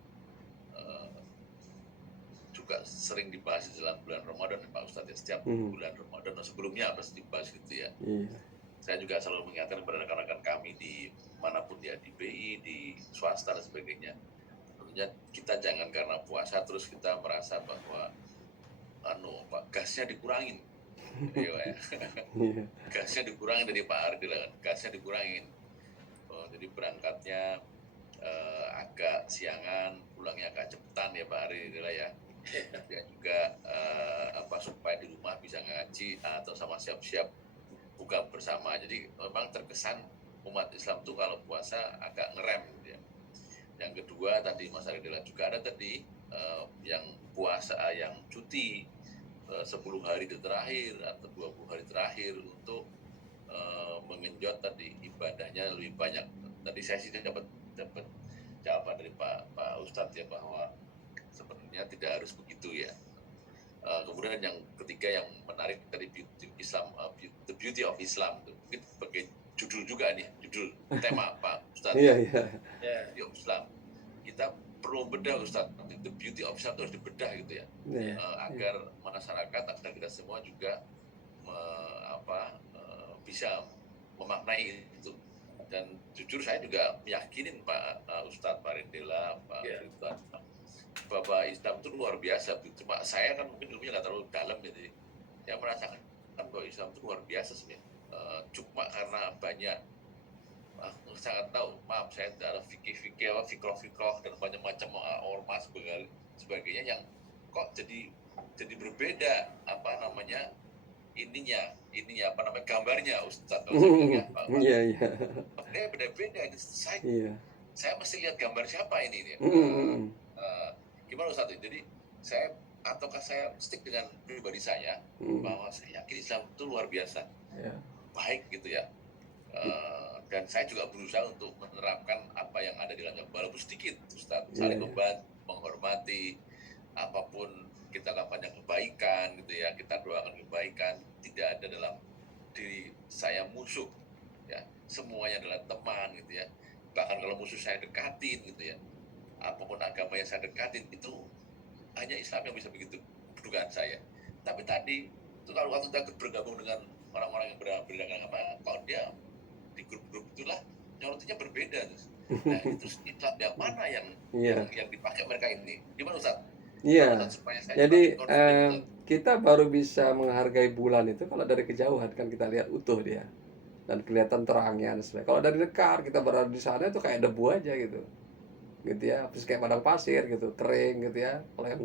juga sering dibahas dalam bulan Ramadan Pak Ustadz ya. Setiap bulan Ramadan, sebelumnya pasti dibahas gitu ya. Saya juga selalu mengingatkan kepada rekan-rekan kami di manapun ya, di BI, di swasta dan sebagainya. Tentunya kita jangan karena puasa terus kita merasa bahwa gasnya dikurangin. Ya. Gasnya dikurangin dari Pak Ardil, gasnya dikurangin. Jadi berangkatnya agak siangan, pulangnya agak cepetan ya Pak Ardil ya. Dan juga supaya di rumah bisa ngaji atau sama siap-siap buka bersama. Jadi memang terkesan umat Islam tuh kalau puasa agak ngerem gitu ya. Yang kedua tadi Mas Ardil juga ada tadi yang puasa, yang cuti 10 hari terakhir atau 20 hari terakhir untuk mengenjot tadi ibadahnya lebih banyak. Tadi saya sih dapat jawaban dari Pak Ustadz ya, bahwa sebenarnya tidak harus begitu ya. Kemudian yang ketiga yang menarik dari The Beauty of Islam, itu mungkin sebagai judul juga nih, judul tema Pak Ustadz. Beauty of Islam. Kita perlu bedah Ustadz, The Beauty of Islam itu harus dibedah gitu ya, agar masyarakat, agar kita semua juga bisa memaknai itu. Dan jujur saya juga meyakinin Pak Ustadz, Pak Rendela, Pak Ridwan, bahwa Islam itu luar biasa. Cuma saya kan mungkin ilmunya nggak terlalu dalam, jadi saya merasakan bahwa Islam itu luar biasa sebenarnya. Cuma karena banyak sangat tahu, maaf saya ada fikroh dan macam-macam ormas sebagainya yang kok jadi berbeda gambarnya Ustadz. Dia beda-beda. Saya mesti lihat gambar siapa ini. Gimana Ustadz? Jadi ataukah saya stick dengan pribadi saya, bahwa saya yakin Islam itu luar biasa, baik gitu ya. Dan saya juga berusaha untuk menerapkan apa yang ada di dalamnya, walaupun sedikit Ustadz. Saling membantu, menghormati, apapun kita lakukan yang kebaikan gitu ya, kita doakan kebaikan. Tidak ada dalam diri saya musuh ya, semuanya adalah teman gitu ya. Bahkan kalau musuh saya dekatin gitu ya, apapun agama yang saya dekatin, itu hanya Islam yang bisa begitu, dugaan saya. Tapi tadi itu kalau waktu kita bergabung dengan orang-orang yang berbeda agama, kalau dia di grup-grup itulah nyorotinya berbeda. Nah itu Islam yang mana yang dipakai mereka ini? Gimana Ustaz? Jadi kita baru bisa menghargai bulan itu kalau dari kejauhan, kan kita lihat utuh dia dan kelihatan terangnya. Kalau dari dekat kita berada di sana itu kayak debu aja gitu ya, terus kayak padang pasir gitu, kering gitu ya. Kalau yang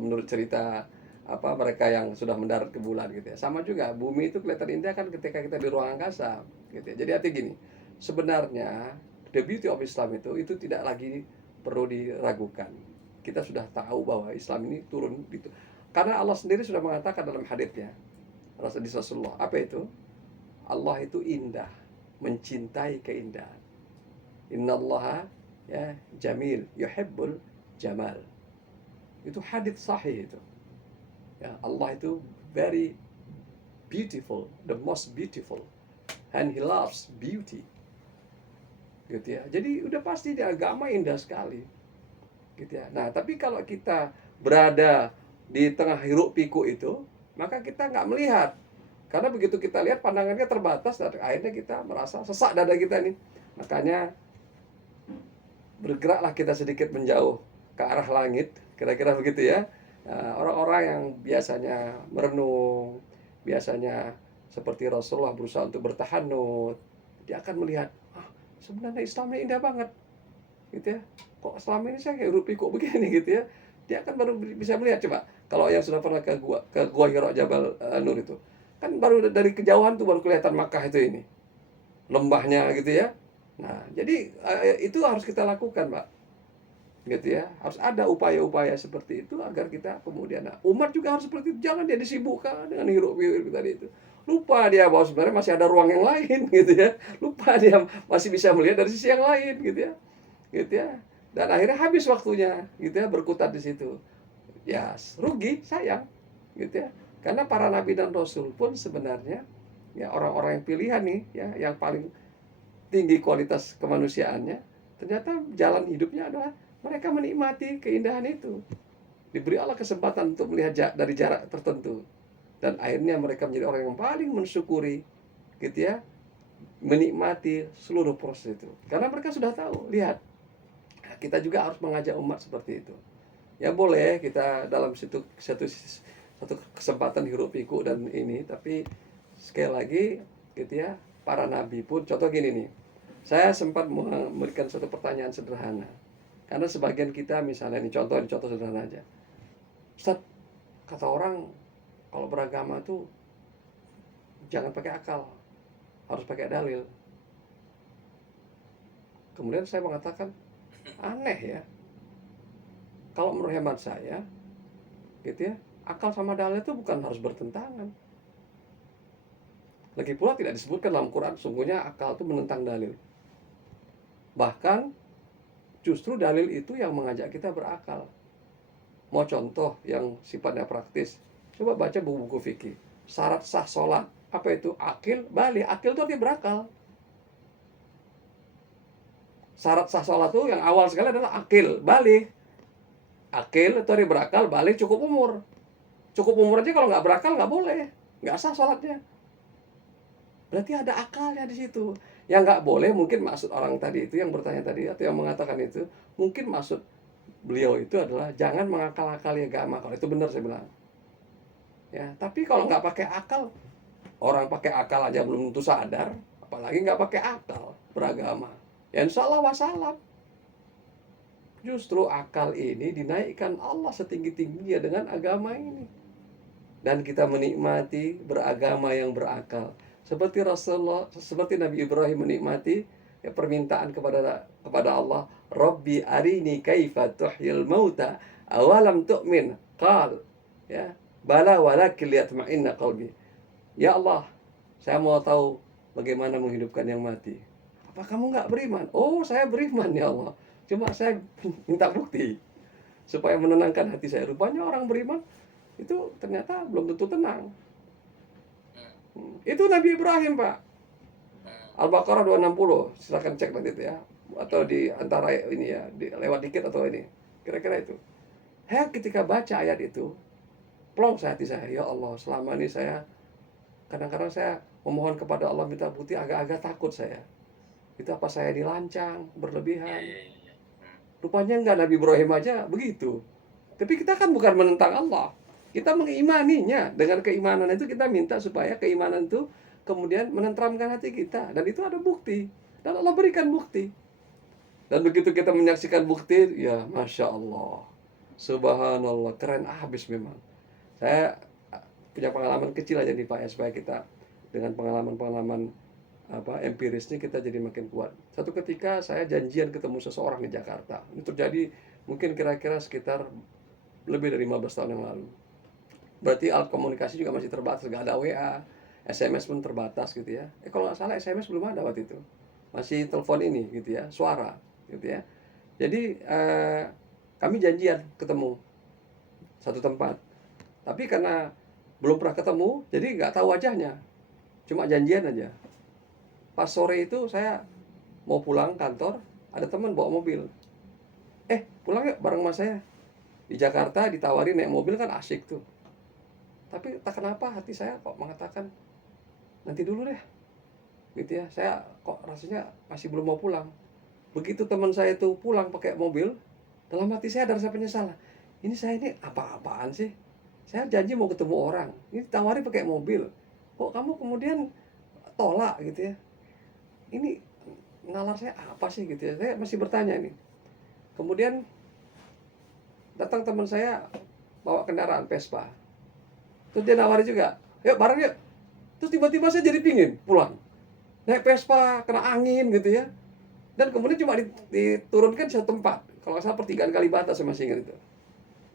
menurut cerita mereka yang sudah mendarat ke bulan gitu ya. Sama juga bumi itu kelihatan indah kan ketika kita di ruang angkasa gitu ya. Jadi artinya gini, sebenarnya the beauty of Islam itu tidak lagi perlu diragukan. Kita sudah tahu bahwa Islam ini turun gitu. Karena Allah sendiri sudah mengatakan dalam haditsnya Rasulullah, apa itu? Allah itu indah, mencintai keindahan. Innallaha ya jamil, yuhibbul jamal. Itu hadits sahih itu. Ya, Allah itu very beautiful, the most beautiful, and He loves beauty. Gitu ya. Jadi udah pasti di agama indah sekali. Gitu ya. Nah, tapi kalau kita berada di tengah hiruk pikuk itu, maka kita nggak melihat. Karena begitu kita lihat pandangannya terbatas dan akhirnya kita merasa sesak dada kita nih. Makanya bergeraklah kita sedikit menjauh ke arah langit, kira-kira begitu ya. Orang-orang yang biasanya merenung, biasanya seperti Rasulullah berusaha untuk bertahanut, dia akan melihat, sebenarnya Islamnya indah banget, gitu ya. Kok selama ini saya kayak hiruk pikuk begini gitu ya. Dia akan baru bisa melihat. Coba kalau yang sudah pernah ke gua Hira Jabal Nur itu, kan baru dari kejauhan tuh baru kelihatan Makkah itu ini, lembahnya gitu ya. Nah, jadi itu harus kita lakukan, Pak. Gitu ya. Harus ada upaya-upaya seperti itu agar kita kemudian, umat juga harus seperti itu. Jangan dia disibukkan dengan hiruk-pikuk tadi itu. Lupa dia bahwa sebenarnya masih ada ruang yang lain gitu ya. Lupa dia masih bisa melihat dari sisi yang lain gitu ya. Gitu ya. Dan akhirnya habis waktunya gitu ya berkutat di situ. Ya, rugi, sayang gitu ya. Karena para nabi dan rasul pun sebenarnya ya orang-orang yang pilihan nih ya, yang paling tinggi kualitas kemanusiaannya, ternyata jalan hidupnya adalah mereka menikmati keindahan itu. Diberi Allah kesempatan untuk melihat dari jarak tertentu. Dan akhirnya mereka menjadi orang yang paling mensyukuri gitu ya, menikmati seluruh proses itu. Karena mereka sudah tahu, lihat, kita juga harus mengajak umat seperti itu. Ya boleh kita dalam satu kesempatan hiruk pikuk dan ini, tapi sekali lagi gitu ya, para nabi pun, contoh gini nih, saya sempat memberikan satu pertanyaan sederhana. Karena sebagian kita misalnya ini contoh sederhana aja. Ustaz, kata orang kalau beragama tuh jangan pakai akal, harus pakai dalil. Kemudian saya mengatakan, aneh ya. Kalau menurut hemat saya, gitu ya, akal sama dalil itu bukan harus bertentangan. Lagi pula tidak disebutkan dalam Quran sungguhnya akal itu menentang dalil. Bahkan justru dalil itu yang mengajak kita berakal. Mau contoh yang sifatnya praktis, coba baca buku-buku fikih. Syarat sah sholat, apa itu? Akil, balik. Akil itu artinya berakal. Syarat sah sholat itu yang awal sekali adalah akil, balik. Akil itu artinya berakal, balik, cukup umur. Cukup umur aja kalau nggak berakal nggak boleh, nggak sah sholatnya. Berarti ada akalnya di situ. Yang nggak boleh mungkin maksud orang tadi itu yang bertanya tadi atau yang mengatakan itu, mungkin maksud beliau itu adalah jangan mengakal-akali agama. Kalau itu benar saya bilang. Ya, tapi kalau nggak pakai akal, orang pakai akal aja belum tentu sadar, apalagi nggak pakai akal beragama. Ya insya Allah wassalam. Justru akal ini dinaikkan Allah setinggi-tingginya dengan agama ini. Dan kita menikmati beragama yang berakal. Seperti Rasulullah, seperti Nabi Ibrahim menikmati ya, permintaan kepada Allah, Rabbi arini kaifa tuhyil mauta awalam tu'min qal ya bala walakin liyatma'inna qalbi. Ya Allah, saya mau tahu bagaimana menghidupkan yang mati. Apa kamu nggak beriman? Oh, saya beriman ya Allah. Cuma saya minta bukti supaya menenangkan hati saya. Rupanya orang beriman itu ternyata belum tentu tenang. Itu Nabi Ibrahim, Pak. Al-Baqarah 260, silakan cek nanti itu ya. Atau di antara ini ya, lewat dikit atau ini. Kira-kira itu. Ketika baca ayat itu, plong hati saya, ya Allah, selama ini saya kadang-kadang saya memohon kepada Allah minta bukti, agak-agak takut saya. Itu apa saya dilancang, berlebihan. Rupanya enggak, Nabi Ibrahim aja begitu. Tapi kita kan bukan menentang Allah. Kita mengimaninya. Dengan keimanan itu kita minta supaya keimanan itu kemudian menenteramkan hati kita. Dan itu ada bukti. Dan Allah berikan bukti. Dan begitu kita menyaksikan bukti, ya Masya Allah, Subhanallah, keren habis memang. Saya punya pengalaman kecil aja nih Pak ya, supaya kita dengan pengalaman-pengalaman empirisnya kita jadi makin kuat. Satu ketika saya janjian ketemu seseorang di Jakarta. Ini terjadi mungkin kira-kira sekitar lebih dari 15 tahun yang lalu. Berarti alat komunikasi juga masih terbatas, nggak ada WA, SMS pun terbatas gitu ya. Kalau nggak salah SMS belum ada waktu itu, masih telepon ini gitu ya, suara gitu ya. Jadi kami janjian ketemu satu tempat, tapi karena belum pernah ketemu, jadi nggak tahu wajahnya, cuma janjian aja. Pas sore itu saya mau pulang kantor, ada teman bawa mobil. Pulang yuk bareng sama saya. Di Jakarta ditawarin naik mobil kan asik tuh. Tapi tak kenapa hati saya kok mengatakan nanti dulu deh. Gitu ya. Saya kok rasanya masih belum mau pulang. Begitu teman saya itu pulang pakai mobil, dalam hati saya ada rasa penyesalan. Ini saya ini apa-apaan sih? Saya janji mau ketemu orang. Ini tawarin pakai mobil. Kok kamu kemudian tolak gitu ya? Ini nalar saya apa sih gitu ya? Saya masih bertanya nih. Kemudian datang teman saya bawa kendaraan Vespa. Terus dia nawari juga, yuk bareng yuk. Terus tiba-tiba saya jadi pingin pulang. Naik Vespa, kena angin gitu ya. Dan kemudian cuma diturunkan satu tempat. Kalau nggak salah pertigaan Kalibata, saya masih ingat itu.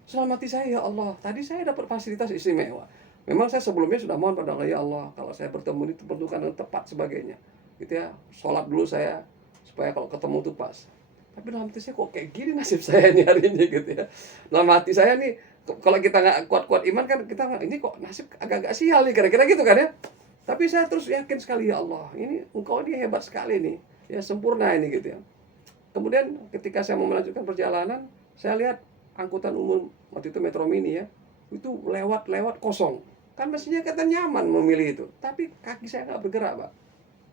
Selamat mati saya, ya Allah. Tadi saya dapat fasilitas istimewa. Memang saya sebelumnya sudah mohon pada Allah, ya Allah, kalau saya bertemu dipertemukan dengan tepat sebagainya. Gitu ya, sholat dulu saya, supaya kalau ketemu itu pas. Tapi dalam hati saya kok kayak gini nasib saya nih hari ini gitu ya. Dalam hati saya nih, kalau kita nggak kuat-kuat iman kan kita ini kok nasib agak-agak sial nih kira-kira gitu kan ya. Tapi saya terus yakin sekali, ya Allah, ini engkau ini hebat sekali nih, ya sempurna ini gitu ya. Kemudian ketika saya mau melanjutkan perjalanan, saya lihat angkutan umum waktu itu Metro Mini ya, itu lewat kosong. Kan mestinya kata nyaman memilih itu, tapi kaki saya nggak bergerak Pak,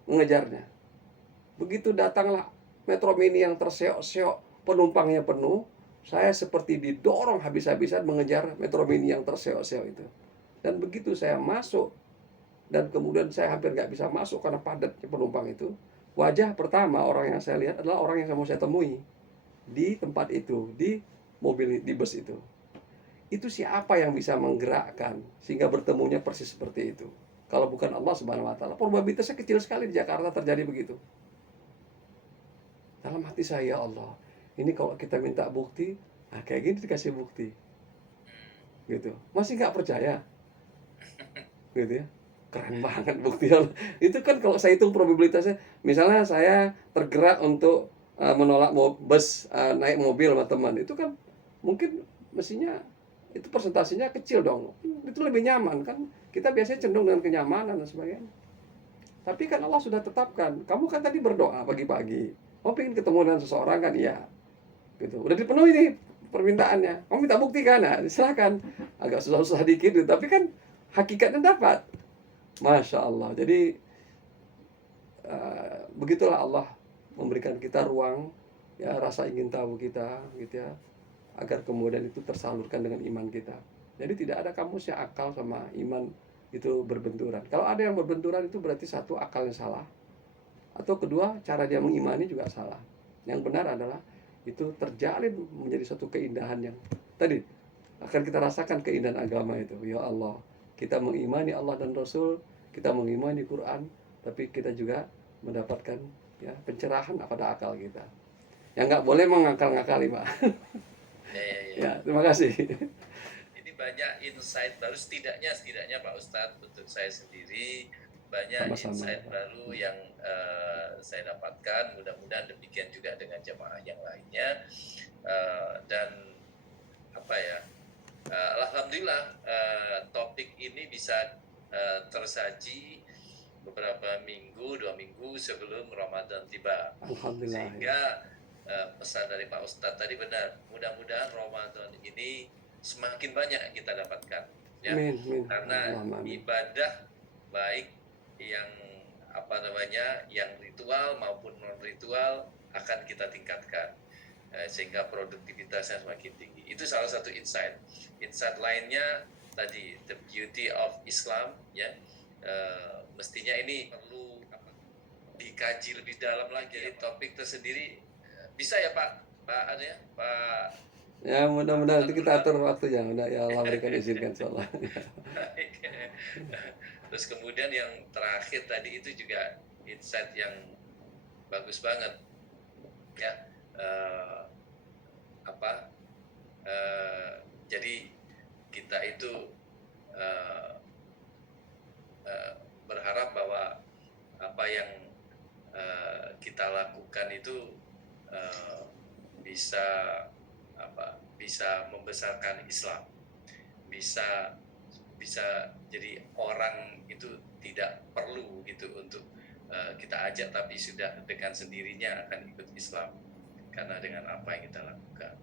mengejarnya. Begitu datanglah Metro Mini yang terseok-seok, penumpangnya penuh, saya seperti didorong habis-habisan mengejar Metro Mini yang terseok-seok itu. Dan begitu saya masuk, dan kemudian saya hampir nggak bisa masuk karena padatnya penumpang itu. Wajah pertama orang yang saya lihat adalah orang yang mau saya temui di tempat itu, di mobil, di bus itu. Itu siapa yang bisa menggerakkan sehingga bertemunya persis seperti itu? Kalau bukan Allah Subhanahu wa taala. Probabilitasnya kecil sekali di Jakarta terjadi begitu. Dalam hati saya, ya Allah, ini kalau kita minta bukti, kayak gini dikasih bukti. Gitu. Masih nggak percaya? Gitu ya. Keren banget bukti Allah. Itu kan kalau saya hitung probabilitasnya, misalnya saya tergerak untuk menolak bus, naik mobil sama teman, itu kan mungkin mestinya itu persentasenya kecil dong. Itu lebih nyaman kan. Kita biasanya cenderung dengan kenyamanan dan sebagainya. Tapi kan Allah sudah tetapkan. Kamu kan tadi berdoa pagi-pagi, kamu pengen ketemu dengan seseorang kan? Iya. Gitu. Udah dipenuhi nih permintaannya. Kamu minta bukti kan? Nah, silakan. Agak susah-susah dikit gitu, tapi kan hakikatnya dapat. Masya Allah. Jadi begitulah Allah memberikan kita ruang, ya, rasa ingin tahu kita gitu ya, agar kemudian itu tersalurkan dengan iman kita. Jadi tidak ada kamus yang akal sama iman itu berbenturan. Kalau ada yang berbenturan itu berarti satu, akalnya salah, atau kedua cara dia mengimani juga salah. Yang benar adalah itu terjalin menjadi satu keindahan yang tadi akan kita rasakan, keindahan agama itu. Ya Allah, kita mengimani Allah dan Rasul, kita mengimani Quran, tapi kita juga mendapatkan ya pencerahan pada akal kita. Yang nggak boleh mengakal-ngakali Pak. Ya, terima kasih. Ini banyak insight baru, setidaknya Pak Ustadz, untuk saya sendiri banyak Sama-sama, insight Pak. baru yang saya dapatkan. Mudah-mudahan demikian juga dengan jemaah yang lainnya. Dan apa ya, alhamdulillah topik ini bisa tersaji beberapa minggu, 2 minggu sebelum Ramadan tiba. Alhamdulillah. Sehingga pesan dari Pak Ustadz tadi benar. Mudah-mudahan Ramadan ini semakin banyak yang kita dapatkan, ya. Amin. Karena Amin. ibadah baik yang yang ritual maupun non ritual akan kita tingkatkan, sehingga produktivitasnya semakin tinggi. Itu salah satu insight. Insight lainnya tadi, the beauty of Islam, ya. Mestinya ini perlu dikaji lebih dalam lagi. Topik tersendiri bisa ya Pak Ya mudah-mudahan nanti kita atur waktunya. Udah ya Allah berikan izinkan insyaallah. Terus kemudian yang terakhir tadi itu juga insight yang bagus banget ya. Apa jadi kita itu berharap bahwa apa yang kita lakukan itu bisa bisa membesarkan Islam, bisa jadi orang itu tidak perlu gitu untuk kita ajak, tapi sudah dengan sendirinya akan ikut Islam karena dengan apa yang kita lakukan.